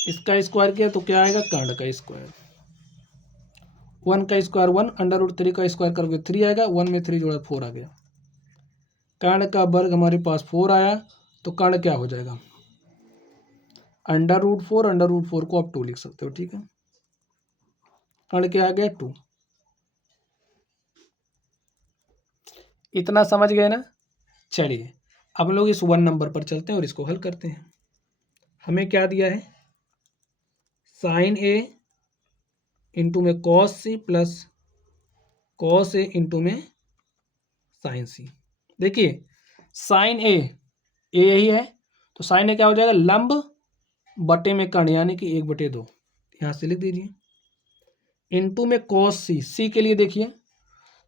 इसका स्क्वायर किया तो क्या आएगा, कर्ण का स्क्वायर। 1 का स्क्वायर 1, √3 का स्क्वायर करोगे 3 आएगा, 1 में 3 जोड़ा 4 आ गया। कर्ण का वर्ग हमारे पास 4 आया, तो कर्ण क्या हो जाएगा, √4 को आप 2 लिख सकते हो, ठीक है। कर्ण क्या आ गया, 2। इतना समझ गए ना। चलिए अब लोग इस 1 नंबर पर चलते हैं और इसको हल करते हैं। हमें क्या दिया है, sin A इंटू में cos C plus cos A into में sin C। देखिए sin A यही है, तो sin A क्या हो जाएगा, लंब बटे में कर्ण, यानी कि 1/2। यहाँ से लिख दीजिए। इंटू में cos C, C के लिए देखिए,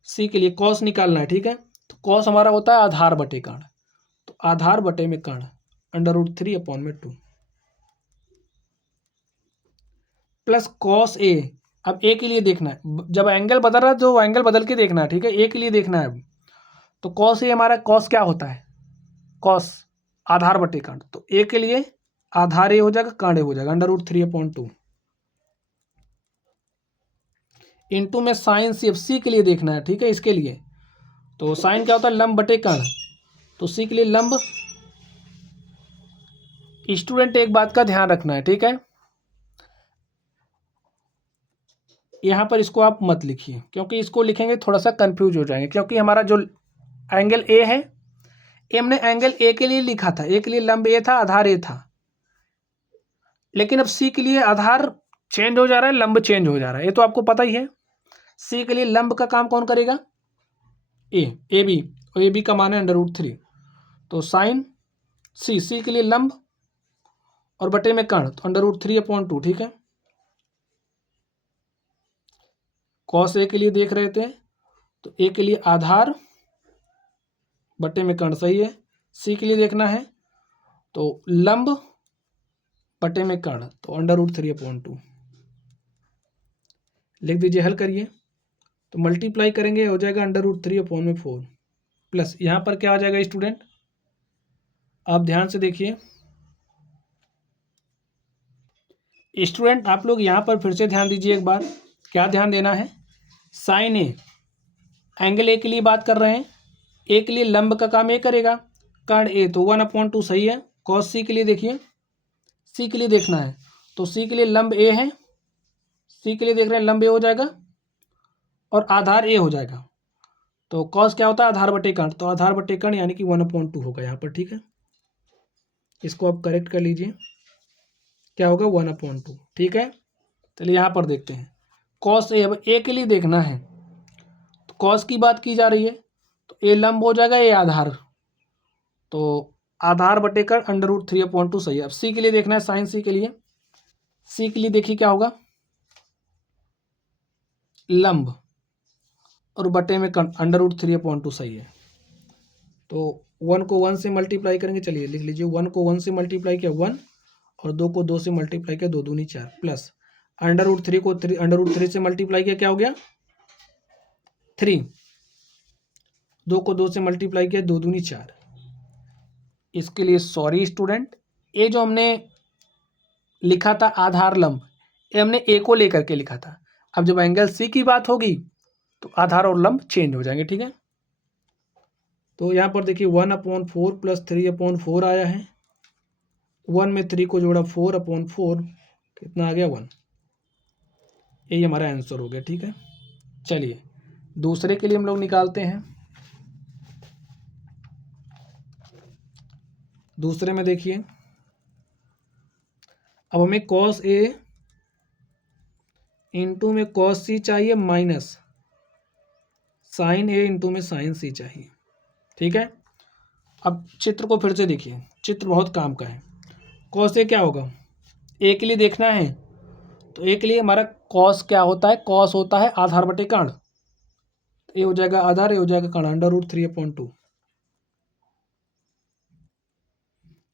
C के लिए cos निकालना है, ठीक है। तो cos हमारा होता है आधार बटे कर्ण, तो आधार बटे में कर्ण √3/2 प्लस cos A। अब ए के लिए देखना है, जब एंगल बदल रहा है तो एंगल बदल के देखना है, ठीक है। ए के लिए देखना है अब, तो cos A हमारा cos क्या होता है, cos आधार बटे कर्ण, तो ए के लिए आधार ए हो जाएगा, कर्ण ए हो जाएगा √3/2 इंटू में साइन सी। अब सी के लिए देखना है, ठीक है। इसके लिए तो साइन क्या होता है, लंब बटे कर्ण, तो सी के लिए लंब। स्टूडेंट एक बात का ध्यान रखना है, ठीक है, यहाँ पर इसको आप मत लिखिए, क्योंकि इसको लिखेंगे थोड़ा सा कंफ्यूज हो जाएंगे। क्योंकि हमारा जो एंगल ए है, हमने एंगल ए के लिए लिखा था, ए के लिए लंब ए था, आधार ए था। लेकिन अब सी के लिए आधार चेंज हो जा रहा है, लंब चेंज हो जा रहा है, ये तो आपको पता ही है। सी के लिए लंब का काम कौन करेगा, ए बी, और ए बी का मान है √3, तो साइन सी के लिए लंब और बटे में कर्ण, तो √3/2, ठीक है। कॉस ए के लिए देख रहे थे, तो ए के लिए आधार बटे में कर्ण, सही है। सी के लिए देखना है, तो लंब बटे में कर्ण, तो √3/2 लिख दीजिए। हल करिए तो मल्टीप्लाई करेंगे, हो जाएगा √3/4 प्लस यहाँ पर क्या आ जाएगा स्टूडेंट, आप ध्यान से देखिए। स्टूडेंट आप लोग यहाँ पर फिर से ध्यान दीजिए एक बार, क्या ध्यान देना है, साइन ए, एंगल ए के लिए बात कर रहे हैं, ए के लिए लंब का काम ए करेगा, कर्ण ए, तो 1/2 सही है। कॉस सी के लिए देखिए, सी के लिए देखना है, तो सी के लिए लंब ए है, सी के लिए देख रहे हैं लंब ए हो जाएगा और आधार ए हो जाएगा। तो कॉस क्या होता है, आधार बटे कर्ण, तो आधार बटे कर्ण यानी कि 1/2 होगा यहाँ पर, ठीक है। इसको आप करेक्ट कर लीजिए, क्या होगा 1/2, ठीक है। चलिए यहाँ पर देखते हैं कॉस ए। अब ए के लिए देखना है, तो कॉस की बात की जा रही है, तो ए लंब हो जाएगा, ए आधार, तो आधार बटे कर √3/2 सही है। अब सी के लिए देखना है, साइन सी के लिए, सी के लिए देखिए क्या होगा, लंब और बटे में √3/2 सही है। तो 1 को 1 से मल्टीप्लाई करेंगे, चलिए लिख लीजिए, 1 को 1 से मल्टीप्लाई किया 1, और 2 को 2 से मल्टीप्लाई किया 2 दूनी 4, प्लस √3 को √3 से मल्टीप्लाई किया, क्या हो गया 3, 2 को 2 से मल्टीप्लाई किया 2 दूनी 4। इसके लिए सॉरी स्टूडेंट, ये जो हमने लिखा था आधार लंब, ये हमने ए को लेकर के लिखा था। अब जब एंगल सी की बात होगी तो आधार और लंब चेंज हो जाएंगे, ठीक है। तो यहाँ पर देखिए 1/4 प्लस 3/4 आया है, 1 में 3 को जोड़ा 4/4, कितना आ गया 1। यही हमारा आंसर हो गया, ठीक है। चलिए दूसरे के लिए हम लोग निकालते हैं। दूसरे में देखिए, अब हमें cos A इंटू में cos C चाहिए माइनस साइन A इंटू में साइन C चाहिए, ठीक है। अब चित्र को फिर से देखिए, चित्र बहुत काम का है। कॉस ए क्या होगा, ए के लिए देखना है तो ए के लिए हमारा कॉस क्या होता है, कॉस होता है आधार बटे कर्ण। ए हो जाएगा आधार, ए हो जाएगा कर्ण, √3/2।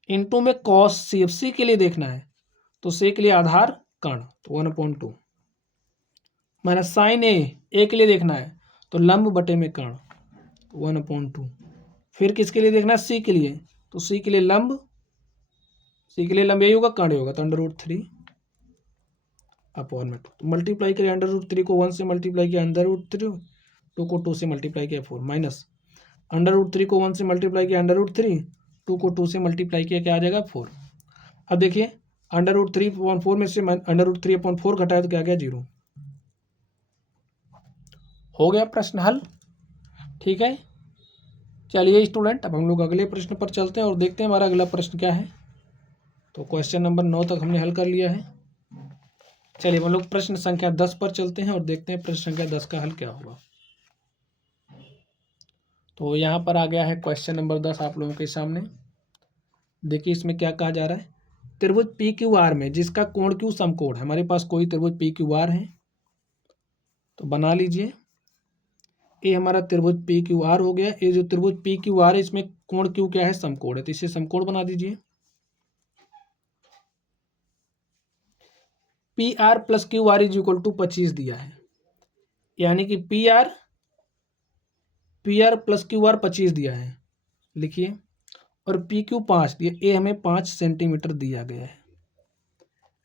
इनटू में कॉस सी, एफ सी के लिए देखना है तो सी के लिए आधार कर्ण तो 1/2 माइनस साइन ए के लिए देखना है तो लंब बटे में कर्ण 1/2। फिर किसके लिए देखना है, सी के लिए, तो सी के लिए लंब, सी के लिए लंब यही होगा, कर्ण होगा तो √3/2। तो मल्टीप्लाई करिए √3 को 1 से मल्टीप्लाई किया √3, 2 को 2 से मल्टीप्लाई किया 4, माइनस √3 को 1 से मल्टीप्लाई किया √3, 2 को 2 से मल्टीप्लाई किया क्या आ जाएगा 4। अब देखिए √3/4 में से √3/4 घटाया तो क्या आ गया 0। हो गया प्रश्न हल। ठीक है, चलिए स्टूडेंट अब हम लोग अगले प्रश्न पर चलते हैं और देखते हैं हमारा अगला प्रश्न क्या है। तो क्वेश्चन नंबर 9 तक हमने हल कर लिया है। चलिए हम लोग प्रश्न संख्या 10 पर चलते हैं और देखते हैं प्रश्न संख्या 10 का हल क्या होगा। तो यहाँ पर आ गया है क्वेश्चन नंबर 10 आप लोगों के सामने। देखिए इसमें क्या कहा जा रहा है, त्रिभुज पी क्यू आर में जिसका कोण क्यू समकोण है। हमारे पास कोई त्रिभुज पी क्यू आर है तो बना लीजिए। ये हमारा त्रिभुज पी क्यू आर हो गया। ये जो त्रिभुज पी क्यू आर है इसमें कोण क्यू क्या है, समकोण है, तो इसे समकोण बना दीजिए। P R plus Q R is equal to 25 दिया है, यानी कि P R plus Q R 25 दिया है, लिखिए। और पी क्यू 5 दिया, ए हमें 5 सेंटीमीटर दिया गया है,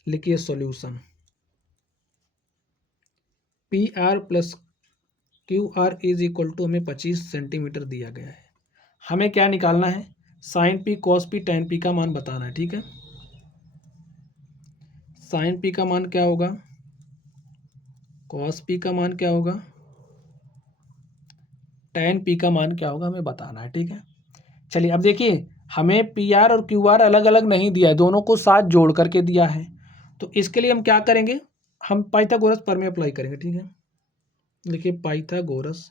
लिखिए solution. P R plus Q R is equal to हमें 25 सेंटीमीटर दिया गया है। हमें क्या निकालना है, sine P cos P tan P का मान बताना है। ठीक है, साइन पी का मान क्या होगा, कॉस पी का मान क्या होगा, टेन पी का मान क्या होगा, हमें बताना है। ठीक है, चलिए अब देखिए हमें पी आर और क्यू आर अलग अलग नहीं दिया है, दोनों को साथ जोड़ करके दिया है। तो इसके लिए हम क्या करेंगे, हम पाइथागोरस प्रमेय अप्लाई करेंगे। ठीक है, देखिए पाइथागोरस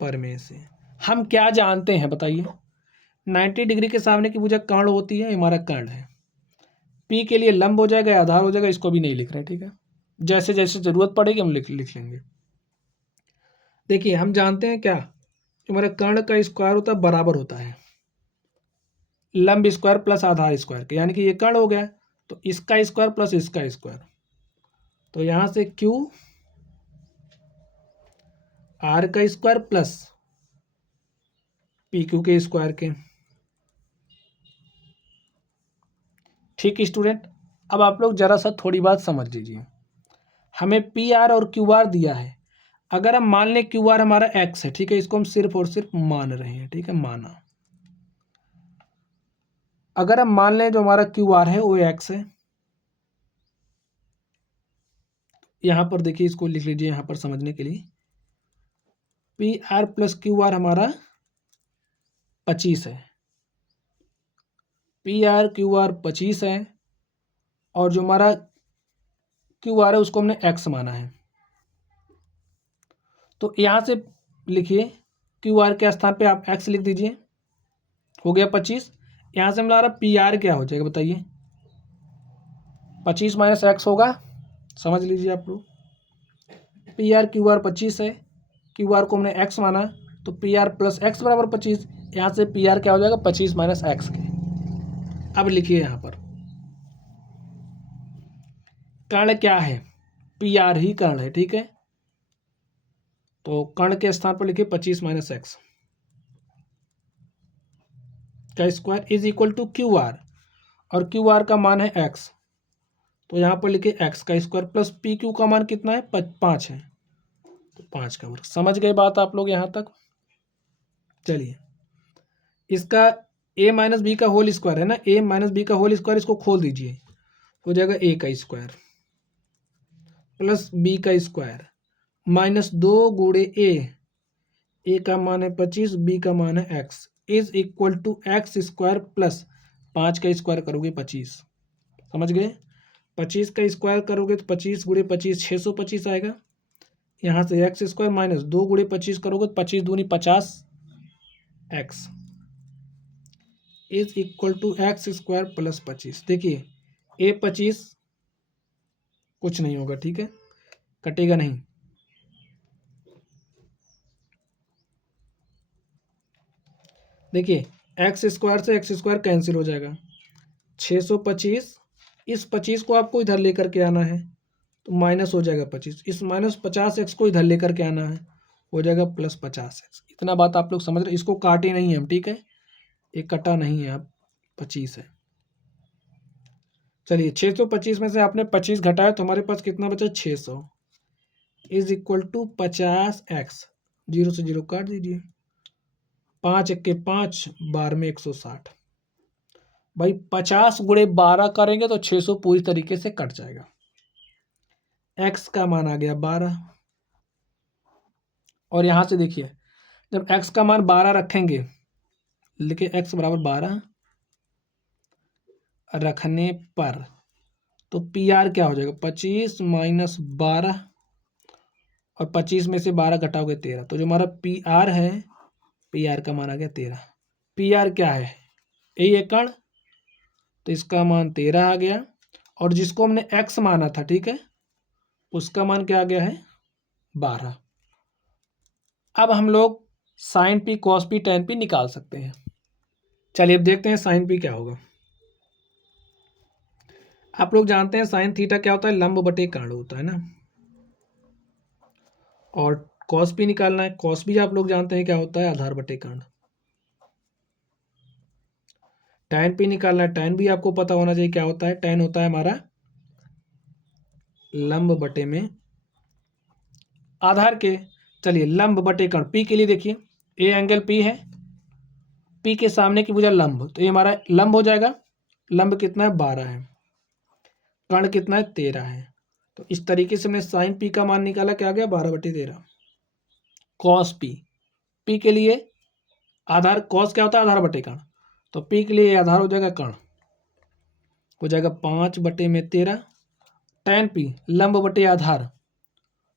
प्रमेय से हम क्या जानते हैं बताइए। 90 डिग्री के सामने की भुजा कर्ण होती है, हमारा कर्ण है। पी के लिए लंब हो जाएगा, आधार हो जाएगा, इसको भी नहीं लिख रहे। ठीक है, जैसे जैसे जरूरत पड़ेगी हम लिख लेंगे। देखिए हम जानते हैं क्या, हमारे कर्ण का स्क्वायर होता है बराबर होता है लंब स्क्वायर प्लस आधार स्क्वायर के, यानी कि ये कर्ण हो गया तो इसका स्क्वायर प्लस इसका स्क्वायर। तो यहां से क्यू आर का स्क्वायर प्लस पी क्यू के स्क्वायर के। ठीक स्टूडेंट, अब आप लोग जरा सा थोड़ी बात समझ लीजिए। हमें पी आर और क्यू आर दिया है, अगर हम मान लें क्यू आर हमारा एक्स है, ठीक है, इसको हम सिर्फ और सिर्फ मान रहे हैं। ठीक है, माना। अगर हम मान लें जो हमारा क्यू आर है वो एक्स है, यहां पर देखिए इसको लिख लीजिए यहां पर समझने के लिए। P R plus Q are हमारा 25 है, पी आर क्यू आर 25 है, और जो हमारा क्यू आर है उसको हमने एक्स माना है। तो यहां से लिखिए क्यू आर के स्थान पे आप एक्स लिख दीजिए, हो गया 25। यहां से हमारा पी आर क्या हो जाएगा बताइए, 25 माइनस एक्स होगा, समझ लीजिए आप लोग। पी आर क्यू आर 25 है, क्यू आर को हमने एक्स माना, तो पी आर प्लस एक्स बराबर 25। यहाँ से पी आर क्या हो जाएगा 25 माइनस एक्स के। अब लिखिए यहाँ पर कर्ण क्या है, पी आर ही कर्ण है। ठीक है, तो कर्ण के स्थान पर लिखिए 25 माइनस एक्स का square is equal to Q R, और क्यू आर का मान है एक्स, तो यहाँ पर लिखिए एक्स का स्क्वायर प्लस पी क्यू का मान कितना है 5 है, तो 5 का वर्ग। समझ गए बात आप लोग यहाँ तक। चलिए इसका ए माइनस बी का होल स्क्वायर है ना, ए माइनस बी का होल स्क्वायर, इसको खोल दीजिए, हो जाएगा ए का स्क्वायर प्लस बी का स्क्वायर माइनस 2 गुणे ए का मान है 25, बी का मान है X, is equal to X square plus 5 का स्क्वायर करोगे 25। समझ गए, 25 का स्क्वायर करोगे तो 25 गुणे 25 625 आएगा, यहाँ से एक्स स्क्वायर माइनस 2 × 25 करोगे तो 25 दूनी 50 X is equal to X square plus 25। देखिए ए 25 कुछ नहीं होगा, ठीक है, कटेगा नहीं। देखिए एक्स स्क्वायर से एक्स स्क्वायर कैंसिल हो जाएगा, 625, इस 25 को आपको इधर लेकर के आना है तो माइनस हो जाएगा 25, इस माइनस 50 एक्स को इधर लेकर के आना है, हो जाएगा प्लस 50 एक्स। इतना बात आप लोग समझ रहे, इसको काटे नहीं है हम, ठीक है, ये कटा नहीं है, आप 25 है। चलिए 625 में से आपने 25 घटाया तो हमारे पास कितना बचा, 600 इज इक्वल टू 50 एक्स, 0 से 0 काट दीजिए, 5 × 5 12 में 160। भाई 50 × 12 करेंगे तो 600 पूरी तरीके से कट जाएगा। एक्स का मान आ गया 12, और यहां से देखिए जब एक्स का मान 12 रखेंगे, लिखे एक्स बराबर 12 रखने पर तो पी आर क्या हो जाएगा, 25 माइनस 12, और 25 में से 12 घटाओगे 13, तो जो हमारा पी आर है, पी आर का मान आ गया 13। पी आर क्या है, यही है कण, तो इसका मान 13 आ गया, और जिसको हमने एक्स माना था, ठीक है, उसका मान क्या आ गया है, 12। अब हम लोग sine P cos P tan P निकाल सकते हैं। चलिए अब देखते हैं साइन पी क्या होगा। आप लोग जानते हैं साइन थीटा क्या होता है, लंब बटे कर्ण होता है ना, और कॉस पी निकालना है, कॉस भी आप लोग जानते हैं क्या होता है, आधार बटे कर्ण। टैन पी निकालना है, टैन भी आपको पता होना चाहिए क्या होता है, टैन होता है हमारा लंब बटे में आधार के। चलिए लंब बटे कर्ण, पी के लिए देखिए ए एंगल पी है, पी के सामने की भुजा लंब, तो ये हमारा लंब हो जाएगा, लंब कितना है 12 है, कर्ण कितना है 13 है, तो इस तरीके से हमने साइन पी का मान निकाला, क्या आ गया 12/13। कॉस पी, पी के लिए आधार, कॉस क्या होता है आधार बटे कर्ण, तो पी के लिए आधार हो जाएगा कर्ण, हो जाएगा 5/13। टैन पी लंब बटे आधार,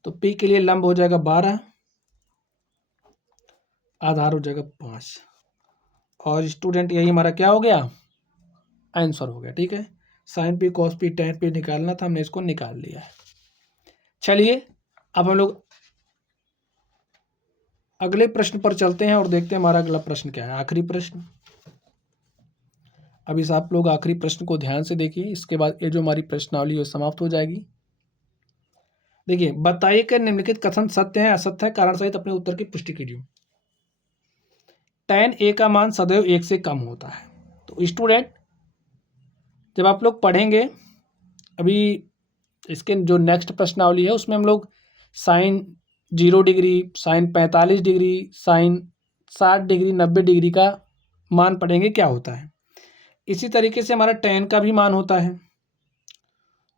तो पी के लिए लंब हो जाएगा 12, आधार हो जाएगा 5, और स्टूडेंट यही हमारा क्या हो गया, आंसर हो गया, ठीक है। Sine P cos P tan P निकालना था, हमने इसको निकाल लिया है। चलिए अब हम लोग अगले प्रश्न पर चलते हैं और देखते हैं हमारा अगला प्रश्न क्या है, आखिरी प्रश्न। अब इस आप लोग आखिरी प्रश्न को ध्यान से देखिए, इसके बाद ये जो हमारी प्रश्नावली है समाप्त हो जाएगी। देखिए बताइए कि निम्नलिखित कथन सत्य है असत्य है, कारण सहित अपने उत्तर की पुष्टि कीजिए। tan a का मान सदैव 1 से कम होता है। तो स्टूडेंट जब आप लोग पढ़ेंगे, अभी इसके जो नेक्स्ट प्रश्नावली है उसमें हम लोग sine 0 degree, sine 45 degree, sine 60 degree, 90 degree का मान पढ़ेंगे क्या होता है। इसी तरीके से हमारा tan का भी मान होता है।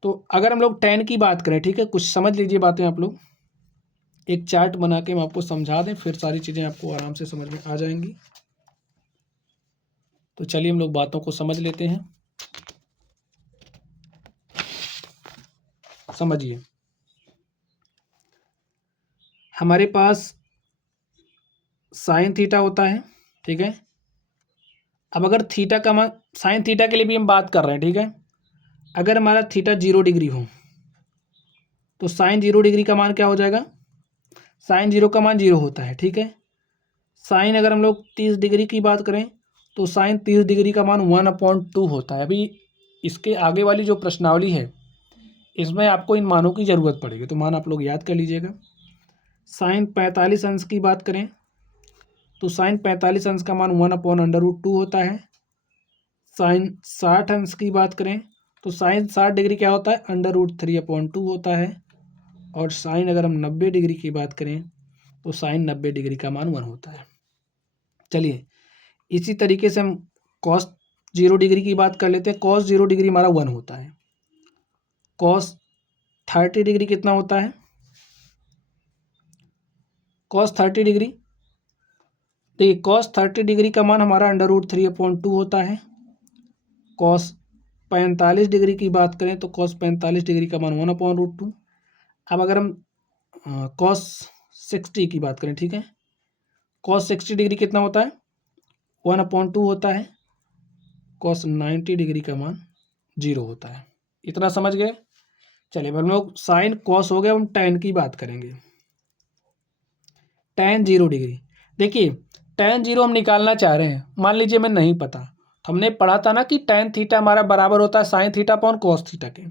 तो अगर हम लोग tan की बात करें, ठीक है, कुछ समझ लीजिए बातें आप लोग, एक चार्ट बना के हम आपको समझा दें, फिर सारी चीज़ें आपको आराम से समझ में आ जाएंगी। तो चलिए हम लोग बातों को समझ लेते हैं। समझिए हमारे पास साइन थीटा होता है, ठीक है। अब अगर थीटा का मान, साइन थीटा के लिए भी हम बात कर रहे हैं, ठीक है, अगर हमारा थीटा 0 डिग्री हो तो साइन 0 डिग्री का मान क्या हो जाएगा, साइन 0 का मान 0 होता है, ठीक है। साइन अगर हम लोग 30 डिग्री की बात करें तो साइन 30 डिग्री का मान 1/2 होता है। अभी इसके आगे वाली जो प्रश्नावली है इसमें आपको इन मानों की ज़रूरत पड़ेगी, तो मान आप लोग याद कर लीजिएगा। साइन 45 अंश की बात करें तो साइन 45 अंश का मान 1/√2 होता है। साइन 60 अंश की बात करें तो साइन 60 डिग्री क्या होता है, √3/2 होता है। और साइन अगर हम 90 डिग्री की बात करें तो साइन 90 डिग्री का मान 1 होता है। चलिए इसी तरीके से हम कॉस 0 डिग्री की बात कर लेते हैं। कॉस 0 डिग्री हमारा 1 होता है। कॉस 30 डिग्री कितना होता है, कॉस 30 डिग्री, देखिए कॉस 30 डिग्री का मान हमारा √3/2 होता है। कॉस 45 डिग्री की बात करें तो कॉस 45 डिग्री का मान 1/√2। अब अगर हम कॉस 60 की बात करें, ठीक है, कॉस 60 डिग्री कितना होता है, 1/2 होता है, कॉस 90 डिग्री का मान 0 होता है। इतना समझ गए। चलिए हम लोग साइन कॉस हो गए, हम tan की बात करेंगे। tan 0 डिग्री, देखिए tan 0 हम निकालना चाह रहे हैं, मान लीजिए मैं नहीं पता, तो हमने पढ़ा था ना कि tan थीटा हमारा बराबर होता है sine theta upon cos theta के।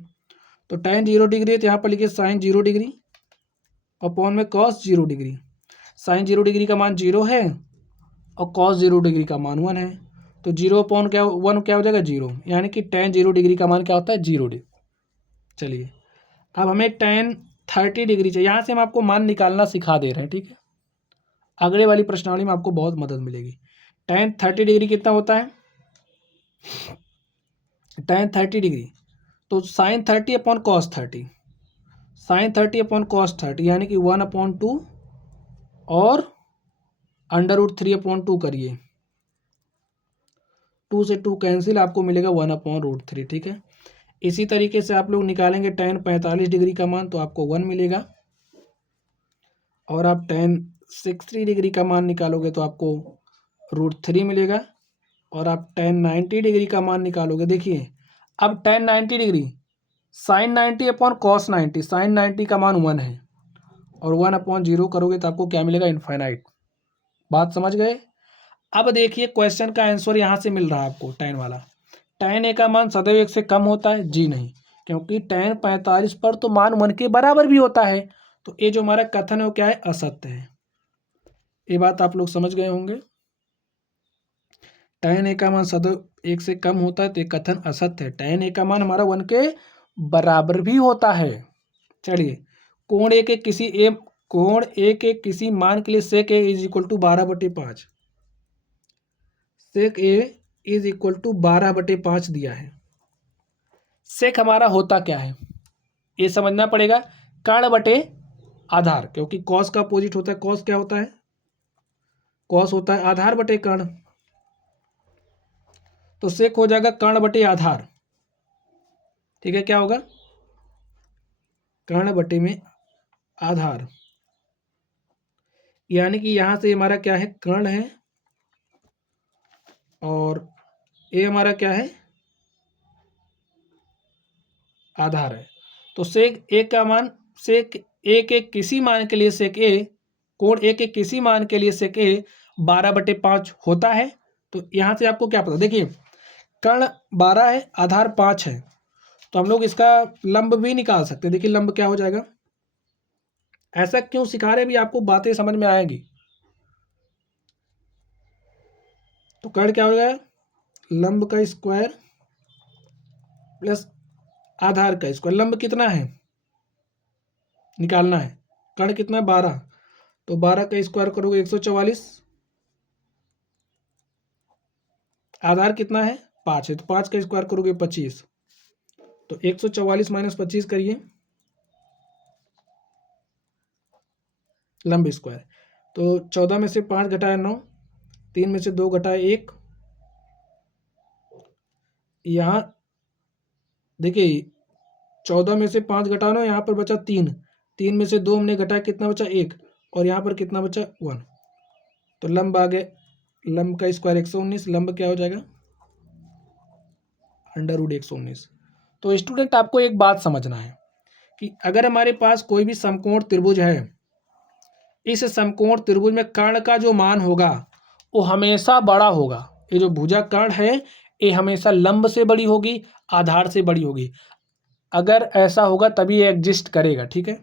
तो tan 0 डिग्री है तो यहाँ पर लिखिए साइन 0 डिग्री अपॉन में कॉस 0 डिग्री। साइन 0 डिग्री का मान 0 है और कॉस 0 डिग्री का मान 1 है, तो 0 अपॉन क्या 1 क्या हो जाएगा 0, यानी कि tan 0 डिग्री का मान क्या होता है 0 डिग्री। चलिए अब हमें tan 30 डिग्री चाहिए, यहाँ से हम आपको मान निकालना सिखा दे रहे हैं, ठीक है, अगले वाली प्रश्नावली में आपको बहुत मदद मिलेगी। tan 30 डिग्री कितना होता है, tan 30 डिग्री तो sine 30 upon cos 30, sine 30 upon cos 30 यानी कि 1/2 और √3/2 करिए, 2 से 2 कैंसिल, आपको मिलेगा 1/√3, ठीक है। इसी तरीके से आप लोग निकालेंगे tan 45 डिग्री का मान तो आपको 1 मिलेगा, और आप tan 60 डिग्री का मान निकालोगे तो आपको √3 मिलेगा, और आप tan 90 डिग्री का मान निकालोगे, देखिए अब tan 90 degree sine 90 upon cos 90, sine 90 का मान 1 है और 1/0 करोगे तो आपको क्या मिलेगा इनफाइनाइट। बात समझ गए। अब देखिए क्वेश्चन का आंसर यहाँ से मिल रहा है आपको tan वाला, tan a का मान सदैव 1 से कम होता है, जी नहीं, क्योंकि tan 45 पर तो मान 1 के बराबर भी होता है, तो ये जो हमारा कथन है वो क्या है, असत्य है। ये बात आप लोग समझ गए होंगे। tan a का मान सदैव 1 से कम होता है तो ये कथन असत्य है, tan a का मान हमारा 1 के बराबर भी होता है। चलिए कोण ए के किसी मान के लिए sec A is equal to 12/5, sec A is equal to 12/5 दिया है। सेक हमारा होता क्या है ये समझना पड़ेगा, कर्ण बटे आधार, क्योंकि कॉस का अपोजिट होता है, कॉस क्या होता है, कॉस होता है आधार बटे कर्ण, तो सेक हो जाएगा कर्ण बटे आधार, ठीक है, क्या होगा कर्ण बटे में आधार, यानी कि यहां से हमारा क्या है कर्ण है और ए हमारा क्या है आधार है। तो सेक ए का मान, सेक ए के किसी मान के लिए सेक ए, कोण ए के किसी मान के लिए सेक ए 12/5 होता है। तो यहाँ से आपको क्या पता, देखिए कर्ण 12 है आधार 5 है, तो हम लोग इसका लंब भी निकाल सकते हैं। देखिए लंब क्या हो जाएगा, ऐसा क्यों सिखा रहे भी आपको बातें समझ में आएगी। तो कर्ण क्या हो जाएगा, लंब का स्क्वायर प्लस आधार का स्क्वायर, लंब कितना है निकालना है, कर्ण कितना है 12, तो 12 का स्क्वायर करोगे 144, आधार कितना है 5 है, तो 5 का स्क्वायर करोगे 25, तो 144 माइनस 25 करिए लंब स्क्वायर, तो 14 में से 5 घटाए 9, 3 में से 2 घटाए 1, यहाँ देखिए 14 में से 5 घटाओ ना, यहाँ पर बचा 3, 3 में से 2 हमने घटाया कितना बचा 1, और यहाँ पर कितना बचा 1, तो लंब आ गए, लंब का स्क्वायर 119, लंब क्या हो जाएगा √119। तो स्टूडेंट आपको एक बात समझना है कि अगर हमारे पास कोई भी समकोण त्रिभुज है, इस समकोण त्रिभुज में कर्ण का जो मान होगा वो हमेशा बड़ा होगा, ये जो भुजा कर्ण है ये हमेशा लंब से बड़ी होगी, आधार से बड़ी होगी, अगर ऐसा होगा तभी ये एग्जिस्ट करेगा, ठीक है,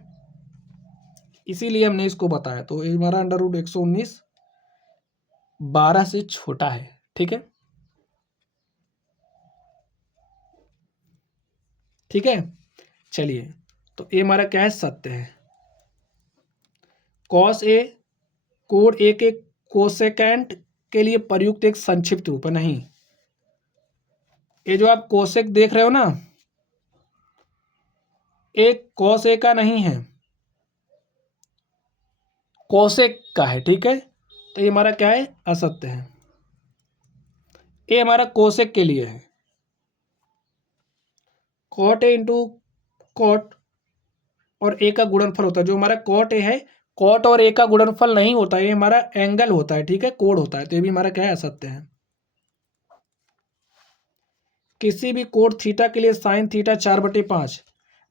इसीलिए हमने इसको बताया। तो ये हमारा √119 12 से छोटा है, ठीक है, ठीक है। चलिए तो ये हमारा क्या है सत्य है। कॉस ए कोण ए के कोसेकेंट के लिए प्रयुक्त एक संक्षिप्त रूप है, नहीं, ये जो आप कोसेक देख रहे हो ना, एक कॉस ए का नहीं है, कोसेक का है, ठीक है, तो ये हमारा क्या है असत्य है, ये हमारा कोसेक के लिए है। कॉट ए इंटू कॉट और ए का गुणनफल होता है। जो हमारा कॉट ए है, कॉट और ए का गुणनफल नहीं होता है, ये हमारा एंगल होता है, ठीक है, कोण होता है। तो ये भी हमारा क्या है, असत्य है। किसी भी कोण थीटा के लिए साइन थीटा 4/5,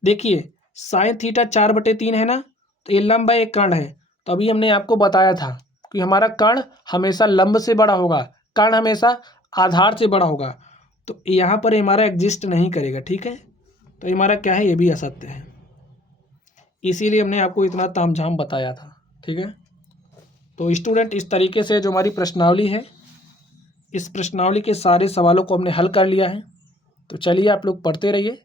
देखिए साइन थीटा 4/3 है ना, तो ये लंब है, एक कर्ण है। तो अभी हमने आपको बताया था कि हमारा कर्ण हमेशा लंब से बड़ा होगा, कर्ण हमेशा आधार से बड़ा होगा। तो यहाँ पर हमारा एग्जिस्ट नहीं करेगा, ठीक है। तो हमारा क्या है, ये भी असत्य है। इसीलिए हमने आपको इतना तामझाम बताया था, ठीक है। तो स्टूडेंट, इस तरीके से जो हमारी प्रश्नावली है, इस प्रश्नावली के सारे सवालों को हमने हल कर लिया है। तो चलिए आप लोग पढ़ते रहिए।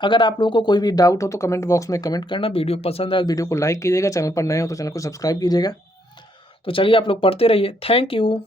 अगर आप लोगों को कोई भी डाउट हो तो कमेंट बॉक्स में कमेंट करना। वीडियो पसंद आए वीडियो को लाइक कीजिएगा, चैनल पर नए हो तो चैनल को सब्सक्राइब कीजिएगा। तो चलिए आप लोग पढ़ते रहिए। Thank you.